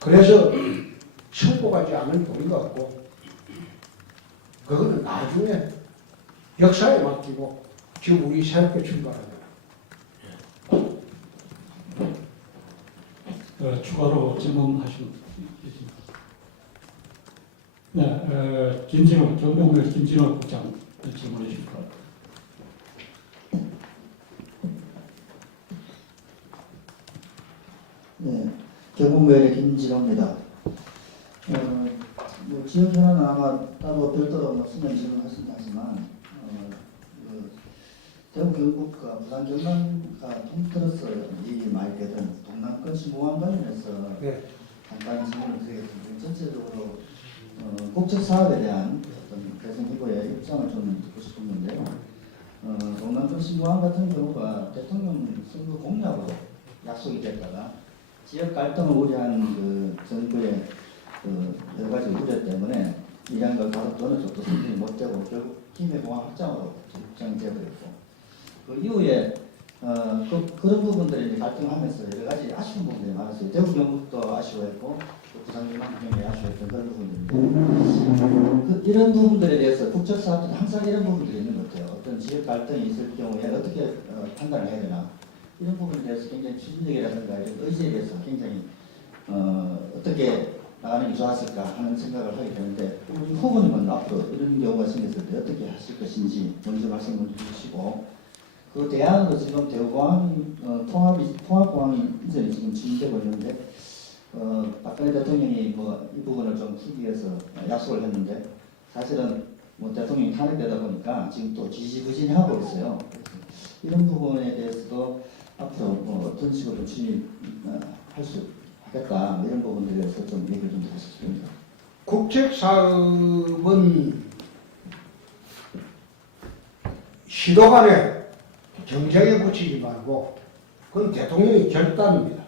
그래서 승복하지 않은 도리가 없고 그거는 나중에 역사에 맡기고 지금 우리 새롭게 출발합니다. 추가로 질문하시면 계십니다. 네, 김진호, 정봉래 김진호 국장 질문해 주실 것 같아요. 네, 경북매의 김진호입니다. 뭐 지역 현안은 아마 따로 별도로 뭐 수면 질문하신다 하지만 대구 경북과 부산 경남과 통틀어서 얘기 많이 되던 동남권 신공항 관련해서 간단히 질문을 드리겠습니다. 전체적으로 국책 사업에 대한 어떤 대선 후보의 입장을 좀 듣고 싶었는데요. 동남권 신공항 같은 경우가 대통령 선거 공약으로 약속이 됐다가 지역 갈등을 우려한 그 정부의 그 여러 가지 우려 때문에 이러한 걸 바로 어느 정도 선택이 못 되고 결국 김해공항 확장으로 결정이 되어버렸고 그 이후에 그런 부분들이 이제 갈등하면서 여러 가지 아쉬운 부분들이 많았어요. 대구 경북도 아쉬워했고 또 부산 경남 경북이 아쉬워했던 그런 부분들인데 이런 부분들에 대해서 국적사업도 항상 이런 부분들이 있는 것 같아요. 어떤 지역 갈등이 있을 경우에 어떻게 판단을 해야 되나 이런 부분에 대해서 굉장히 추진력이라든가 이런 의지에 대해서 굉장히 어떻게 나가는 게 좋았을까 하는 생각을 하게 되는데 우리 후보님은 앞으로 이런 경우가 생겼을 때 어떻게 하실 것인지 먼저 말씀을 주시고 그 대안으로 지금 대구공항이 통합공항이 이전에 지금 진행되고 있는데 박근혜 대통령이 뭐 이 부분을 좀 풀기 위해서 약속을 했는데 사실은 뭐 대통령이 탄핵되다 보니까 지금 또 지지부진하고 있어요. 이런 부분에 대해서도 앞으로 뭐 어떤 식으로 진입할 수 하겠다 이런 부분들에 대해서 좀 얘기를 좀 드렸습니다. 국책 사업은 시도 간에 경쟁에 붙이지 말고 그건 대통령의 결단입니다.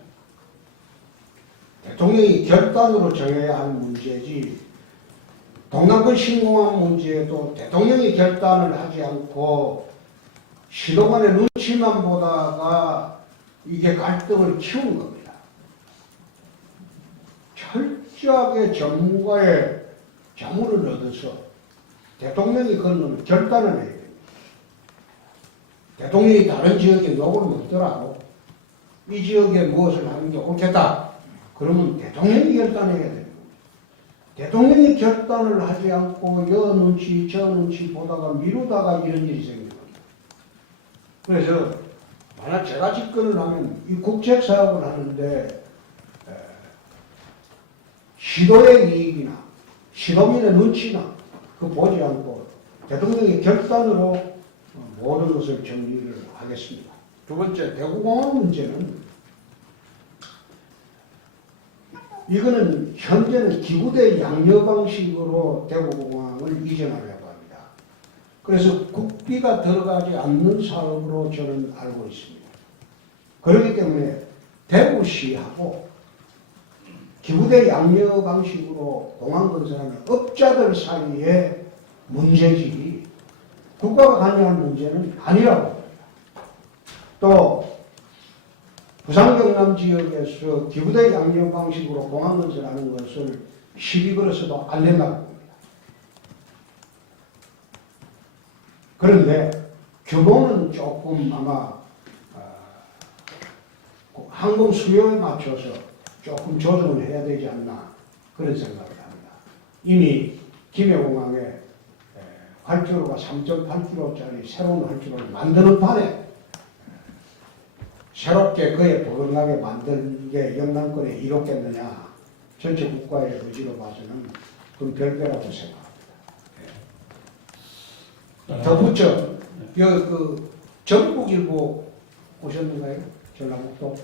대통령 대통령이 결단으로 정해야 하는 문제지 동남권 신공항 문제도 대통령이 결단을 하지 않고 시도관의 눈치만 보다가 이게 갈등을 키운 겁니다. 철저하게 전문가의 자문을 얻어서 대통령이 그런 결단을 해야 됩니다. 대통령이 다른 지역에 욕을 먹더라도 이 지역에 무엇을 하는 게 옳겠다. 그러면 대통령이 결단해야 됩니다. 대통령이 결단을 하지 않고 여 눈치 저 눈치 보다가 미루다가 이런 일이 생깁니다. 그래서 만약 제가 집권을 하면 이 국책사업을 하는데 시도의 이익이나 시도민의 눈치나 그 보지 않고 대통령의 결단으로 모든 것을 정리를 하겠습니다. 두 번째, 대구공항 문제는 이거는 현재는 기부대 양려 방식으로 대구공항을 이전하려고 합니다. 그래서 국비가 들어가지 않는 사업으로 저는 알고 있습니다. 그렇기 때문에 대구시하고 기부대 양려 방식으로 공항 건설하는 업자들 사이의 문제지 국가가 관여할 문제는 아니라고 합니다. 또 부산 경남 지역에서 기부대 양려 방식으로 공항 건설하는 것을 시비 걸어서도 안 된다고 봅니다. 그런데 규모는 조금 아마 항공 수요에 맞춰서 조금 조정을 해야 되지 않나 그런 생각을 합니다. 이미 김해공항에 활주로가 3.8km짜리 새로운 활주로를 만드는 판에 새롭게 그에 도전하게 만든 게 영남권에 이롭겠느냐 전체 국가의 의지로 봐서는 그건 별개라고 생각합니다. 덧붙여 그 전국일보 오셨는가요? 전라북도?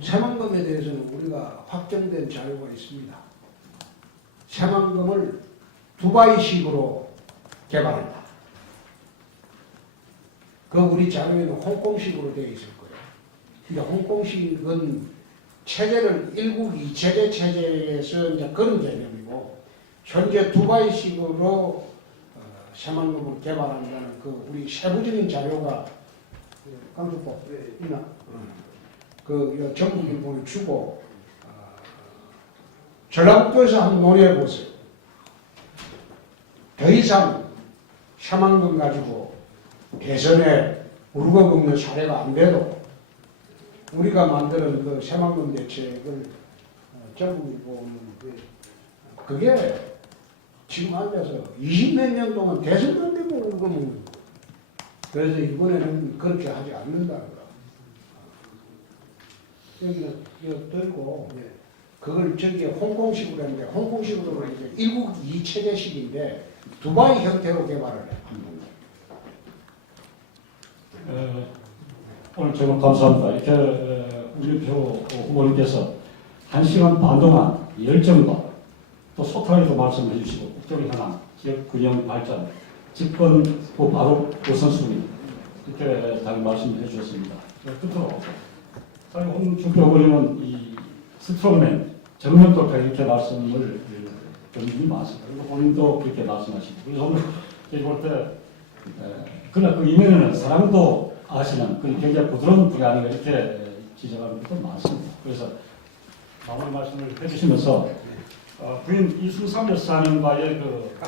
새만금에 대해서는 우리가 확정된 자료가 있습니다. 새만금을 두바이식으로 개발한다. 그 우리 자료에는 홍콩식으로 되어 있을 거예요. 근데 홍콩식은 체제를 일국 2체제 체제에서 이제 그런 개념이고 현재 두바이식으로 새만금을 개발한다는 그 우리 세부적인 자료가 강수법 있나? 그 전국일보를 주고 전라북도에서 한번 논의해 보세요. 더 이상 새만금 가지고 대선에 우르고 먹는 사례가 안 돼도 우리가 만드는 그 새만금 대책을 전국일보는 그게 지금 앉아서 20몇 년 동안 대선만 되고 우르고 먹는 거예요. 그래서 이번에는 그렇게 하지 않는다. 여기는 이거 들고 그걸 저기 홍콩식으로 했는데 홍콩식으로 이제 일국 2체제식인데 두바이 형태로 개발을 합니다. 오늘 정말 감사합니다. 이렇게 우리표 후보님께서 1시간 반 동안 열정과 또 소탈에도 말씀해 주시고 국정 현안, 지역 균형 발전, 집권부 바로 우선순위 이렇게 잘 말씀해 주셨습니다. 끝으로 홍준표 후보님은 이 스트롱맨 정면 돌파 이렇게 말씀을 굉장히 많습니다. 그리고 본인도 그렇게 말씀하시고 그래서 오늘 제가 볼 때 그러나 그 이면에는 사랑도 아시는 그런 굉장히 부드러운 분이 아닌가 이렇게 지적하는 것도 많습니다. 그래서 마무리 말씀을 해주시면서 부인 이순삼 여사님과의 그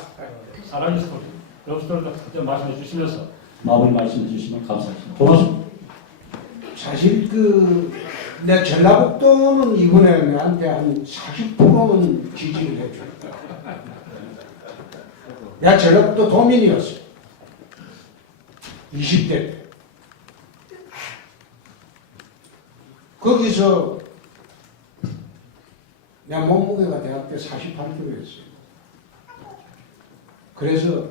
사랑의 스토리 러브스토리도 그때 말씀해 주시면서 마무리 말씀해 주시면 감사하겠습니다. 고맙습니다. 사실 내 전라북도는 이번에 내한테 한 40%는 지지를 해줘요. 내가 전라북도 도민이었어요. 20대 때. 거기서 내 몸무게가 대학 때 48kg였어요. 그래서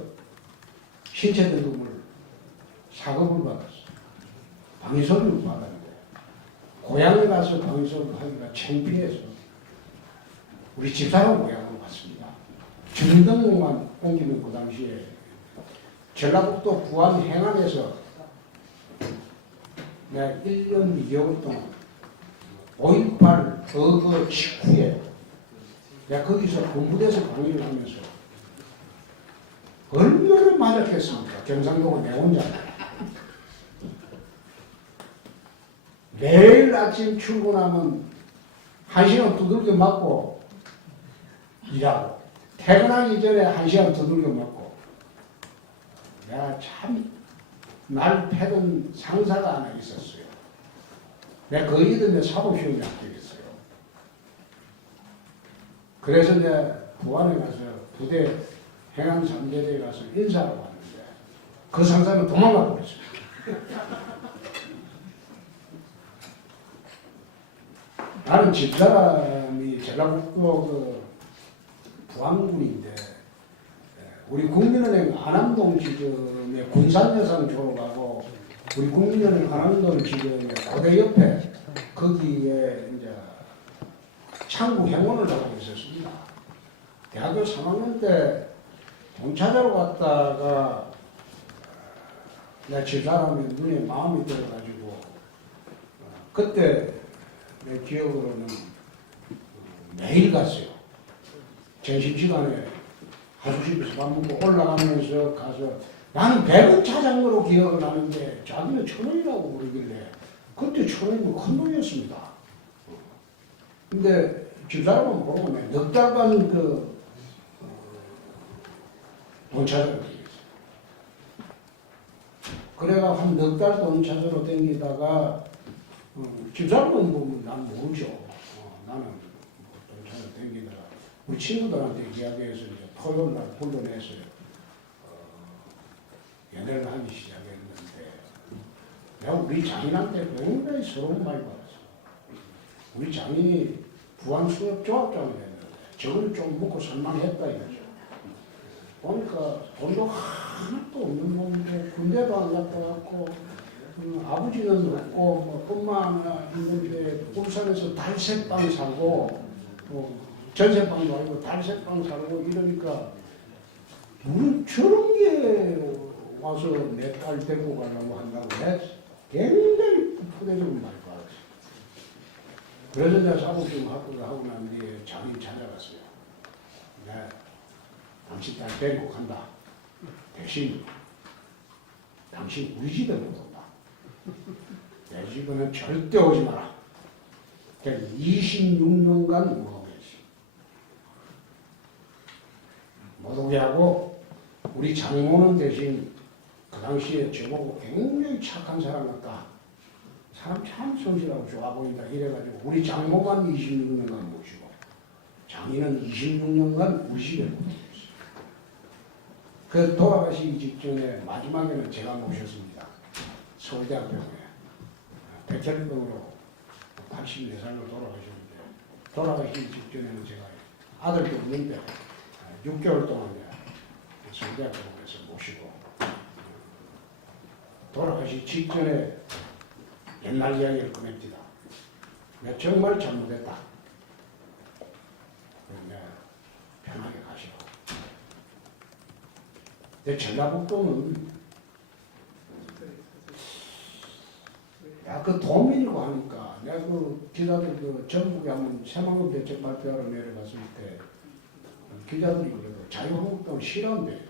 신체 등급을 사급을 받았어요. 방위소를 받았는데 고향에 가서 방위소를 하기가 창피해서 우리 집사람 고향으로 갔습니다. 주민등록만 옮기면 그 당시에 전라북도 부안 행안에서 내가 1년 2개월 동안 5.18 그 직후에 내가 거기서 군부대에서 강의를 하면서 얼마나 맞았겠습니까? 경상도가 내 혼자. 매일 아침 출근하면 1시간 두들겨 맞고 일하고 퇴근하기 전에 1시간 두들겨 맞고 내가 참 날 패던 상사가 하나 있었어요. 내가 거기 때문에 사법시험에 합격했어요. 그래서 이제 부안에 가서 부대 행안 3대대에 가서 인사하러 왔는데 그 상사는 도망가 버렸어요. 나는 집사람이 전라북도 그 부안군인데 우리 국민은행 안암동 지점에 군산여상 졸업하고 우리 국민은행 안암동 지점에 고대 옆에 거기에 이제 창구 행원을 하고 있었습니다. 대학교 3학년 때 돈 찾아러 갔다가 내 집사람이 눈에 마음이 들어가지고 그때 내 기억으로는 매일 갔어요. 점심시간에 하숙집에서 밥 먹고 올라가면서 가서 나는 100원 자전거로 기억을 하는데 자기는 1,000원이라고 그러길래 그때 1,000원이면 큰 돈이었습니다. 근데 집사람은 모르고 넉 달간 돈 찾아러 다녔어요. 그래가 한 넉 달 돈 찾아러 다니다가 집사람은 보면 난 모르죠. 나는 돈 찾아러 다니다가 우리 친구들한테 이야기해서 이제 토요일 날 불러내서 연애를 하기 시작했는데 내가 우리 장인한테 굉장히 서러운 말을 받았어. 우리 장인이 부안수협조합장을 했는데 저걸 좀 먹고 살만했다 이거죠. 보니까 돈도 하나도 없는 놈인데 군대도 안 갔다 왔고 아버지는 없고 뭐 엄마 하나 있는데 울산에서 달색방 살고 전세방도 아니고 달색방 살고 이러니까 우리 저런 게 와서 내 딸 데리고 가려고 한다고 해서 굉장히 푸대적으로 많이 받았어요. 그래서 내가 사법시험 합격을 하고 난 뒤에 장인 찾아갔어요. 네, 당신 딸 데리고 간다. 대신 당신 우리 집에 못 온다. 내 집에는 절대 오지 마라. 26년간 못 오게 하고 우리 장모는 대신 그 당시에 저보고 굉장히 착한 사람 같다. 사람 참 성실하고 좋아 보인다. 이래가지고 우리 장모만 26년간 모시고 장인은 26년간 우리 집에 모셨어요. 그 돌아가시기 직전에 마지막에는 제가 모셨습니다. 서울대학병원에 백혈병으로 84살로 돌아가셨는데 돌아가시기 직전에는 제가 아들도 없는데 6개월 동안 서울대학병원에서 모시고 돌아가시기 직전에 옛날 이야기를 꺼냅니다. 내가 정말 잘못했다. 내가 편하게 가시라고. 근데 전라북도는 그 도민이고 하니까 내가 그 기자들 전국에 한번 새만금 대책 발표하러 내려갔을 때 기자들이 그래도 자유한국당 싫어한대.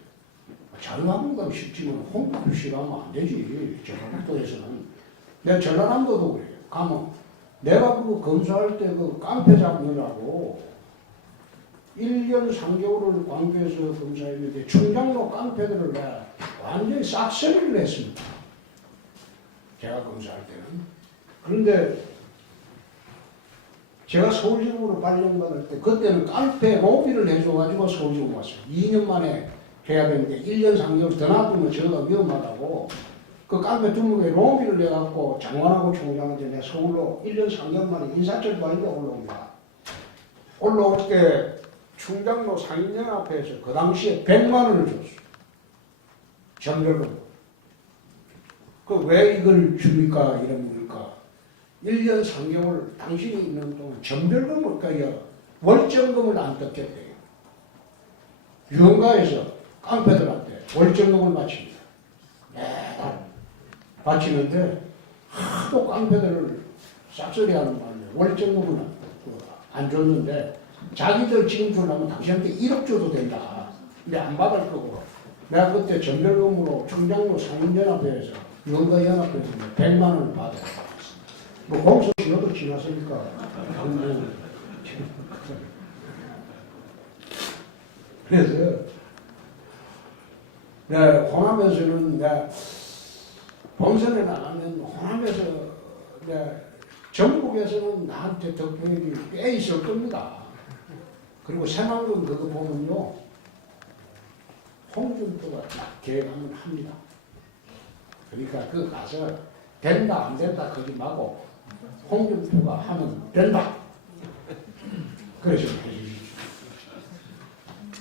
자유한국당 싫지만 홍콩도 싫어하면 안 되지. 전라북도에서는. 내가 전라남도도 그래요. 가면 내가 그거 검사할 때 그 깡패 잡느라고 1년 3개월을 광주에서 검사했는데 충장로 깡패들을 내가 완전히 싹쓸이를 했습니다. 제가 검사할 때는. 그런데 제가 서울지검으로 발령받을 때 그때는 깡패 로비를 해줘가지고 서울지검 왔어요. 2년 만에 해야 되는데 1년 3개월 더 놔두면 저가 위험하다고 그 깡패 2명에 로비를 해갖고 장관하고 총장한테 내가 서울로 1년 3개월 만에 인사철 받으니까 올라온 거야. 올라올 때 충장로 상인연합회에서 그 당시에 100만 원을 줬어. 전별금. 그 왜 이걸 줍니까? 이런 거니까 1년 3개월 당신이 있는 동안 전별금을 까야 월정금을 안 뜯겠대요. 유흥가에서 깡패들한테 월정금을 바칩니다. 매달 바치는데 하도 깡패들을 싹쓸이하는 말로 월정금은 안 줬는데 자기들 지금 주려면 당신한테 1억 줘도 된다. 근데 안 받을 거고. 내가 그때 전별금으로 청장로 상인연합회에서 연가연합회에서 100만 원을 받아요. 뭐 거기서 신호도 지났으니까. 그래서 내가 호남에서는 내가 본선에 나가면 호남에서 내가 전국에서는 나한테 덕분이 꽤 있을 겁니다. 그리고 새만금 그거 보면요, 홍준표가 계획하면 합니다. 그러니까 그 가서 된다 안 된다 그러지 말고 홍준표가 하면 된다. 그래서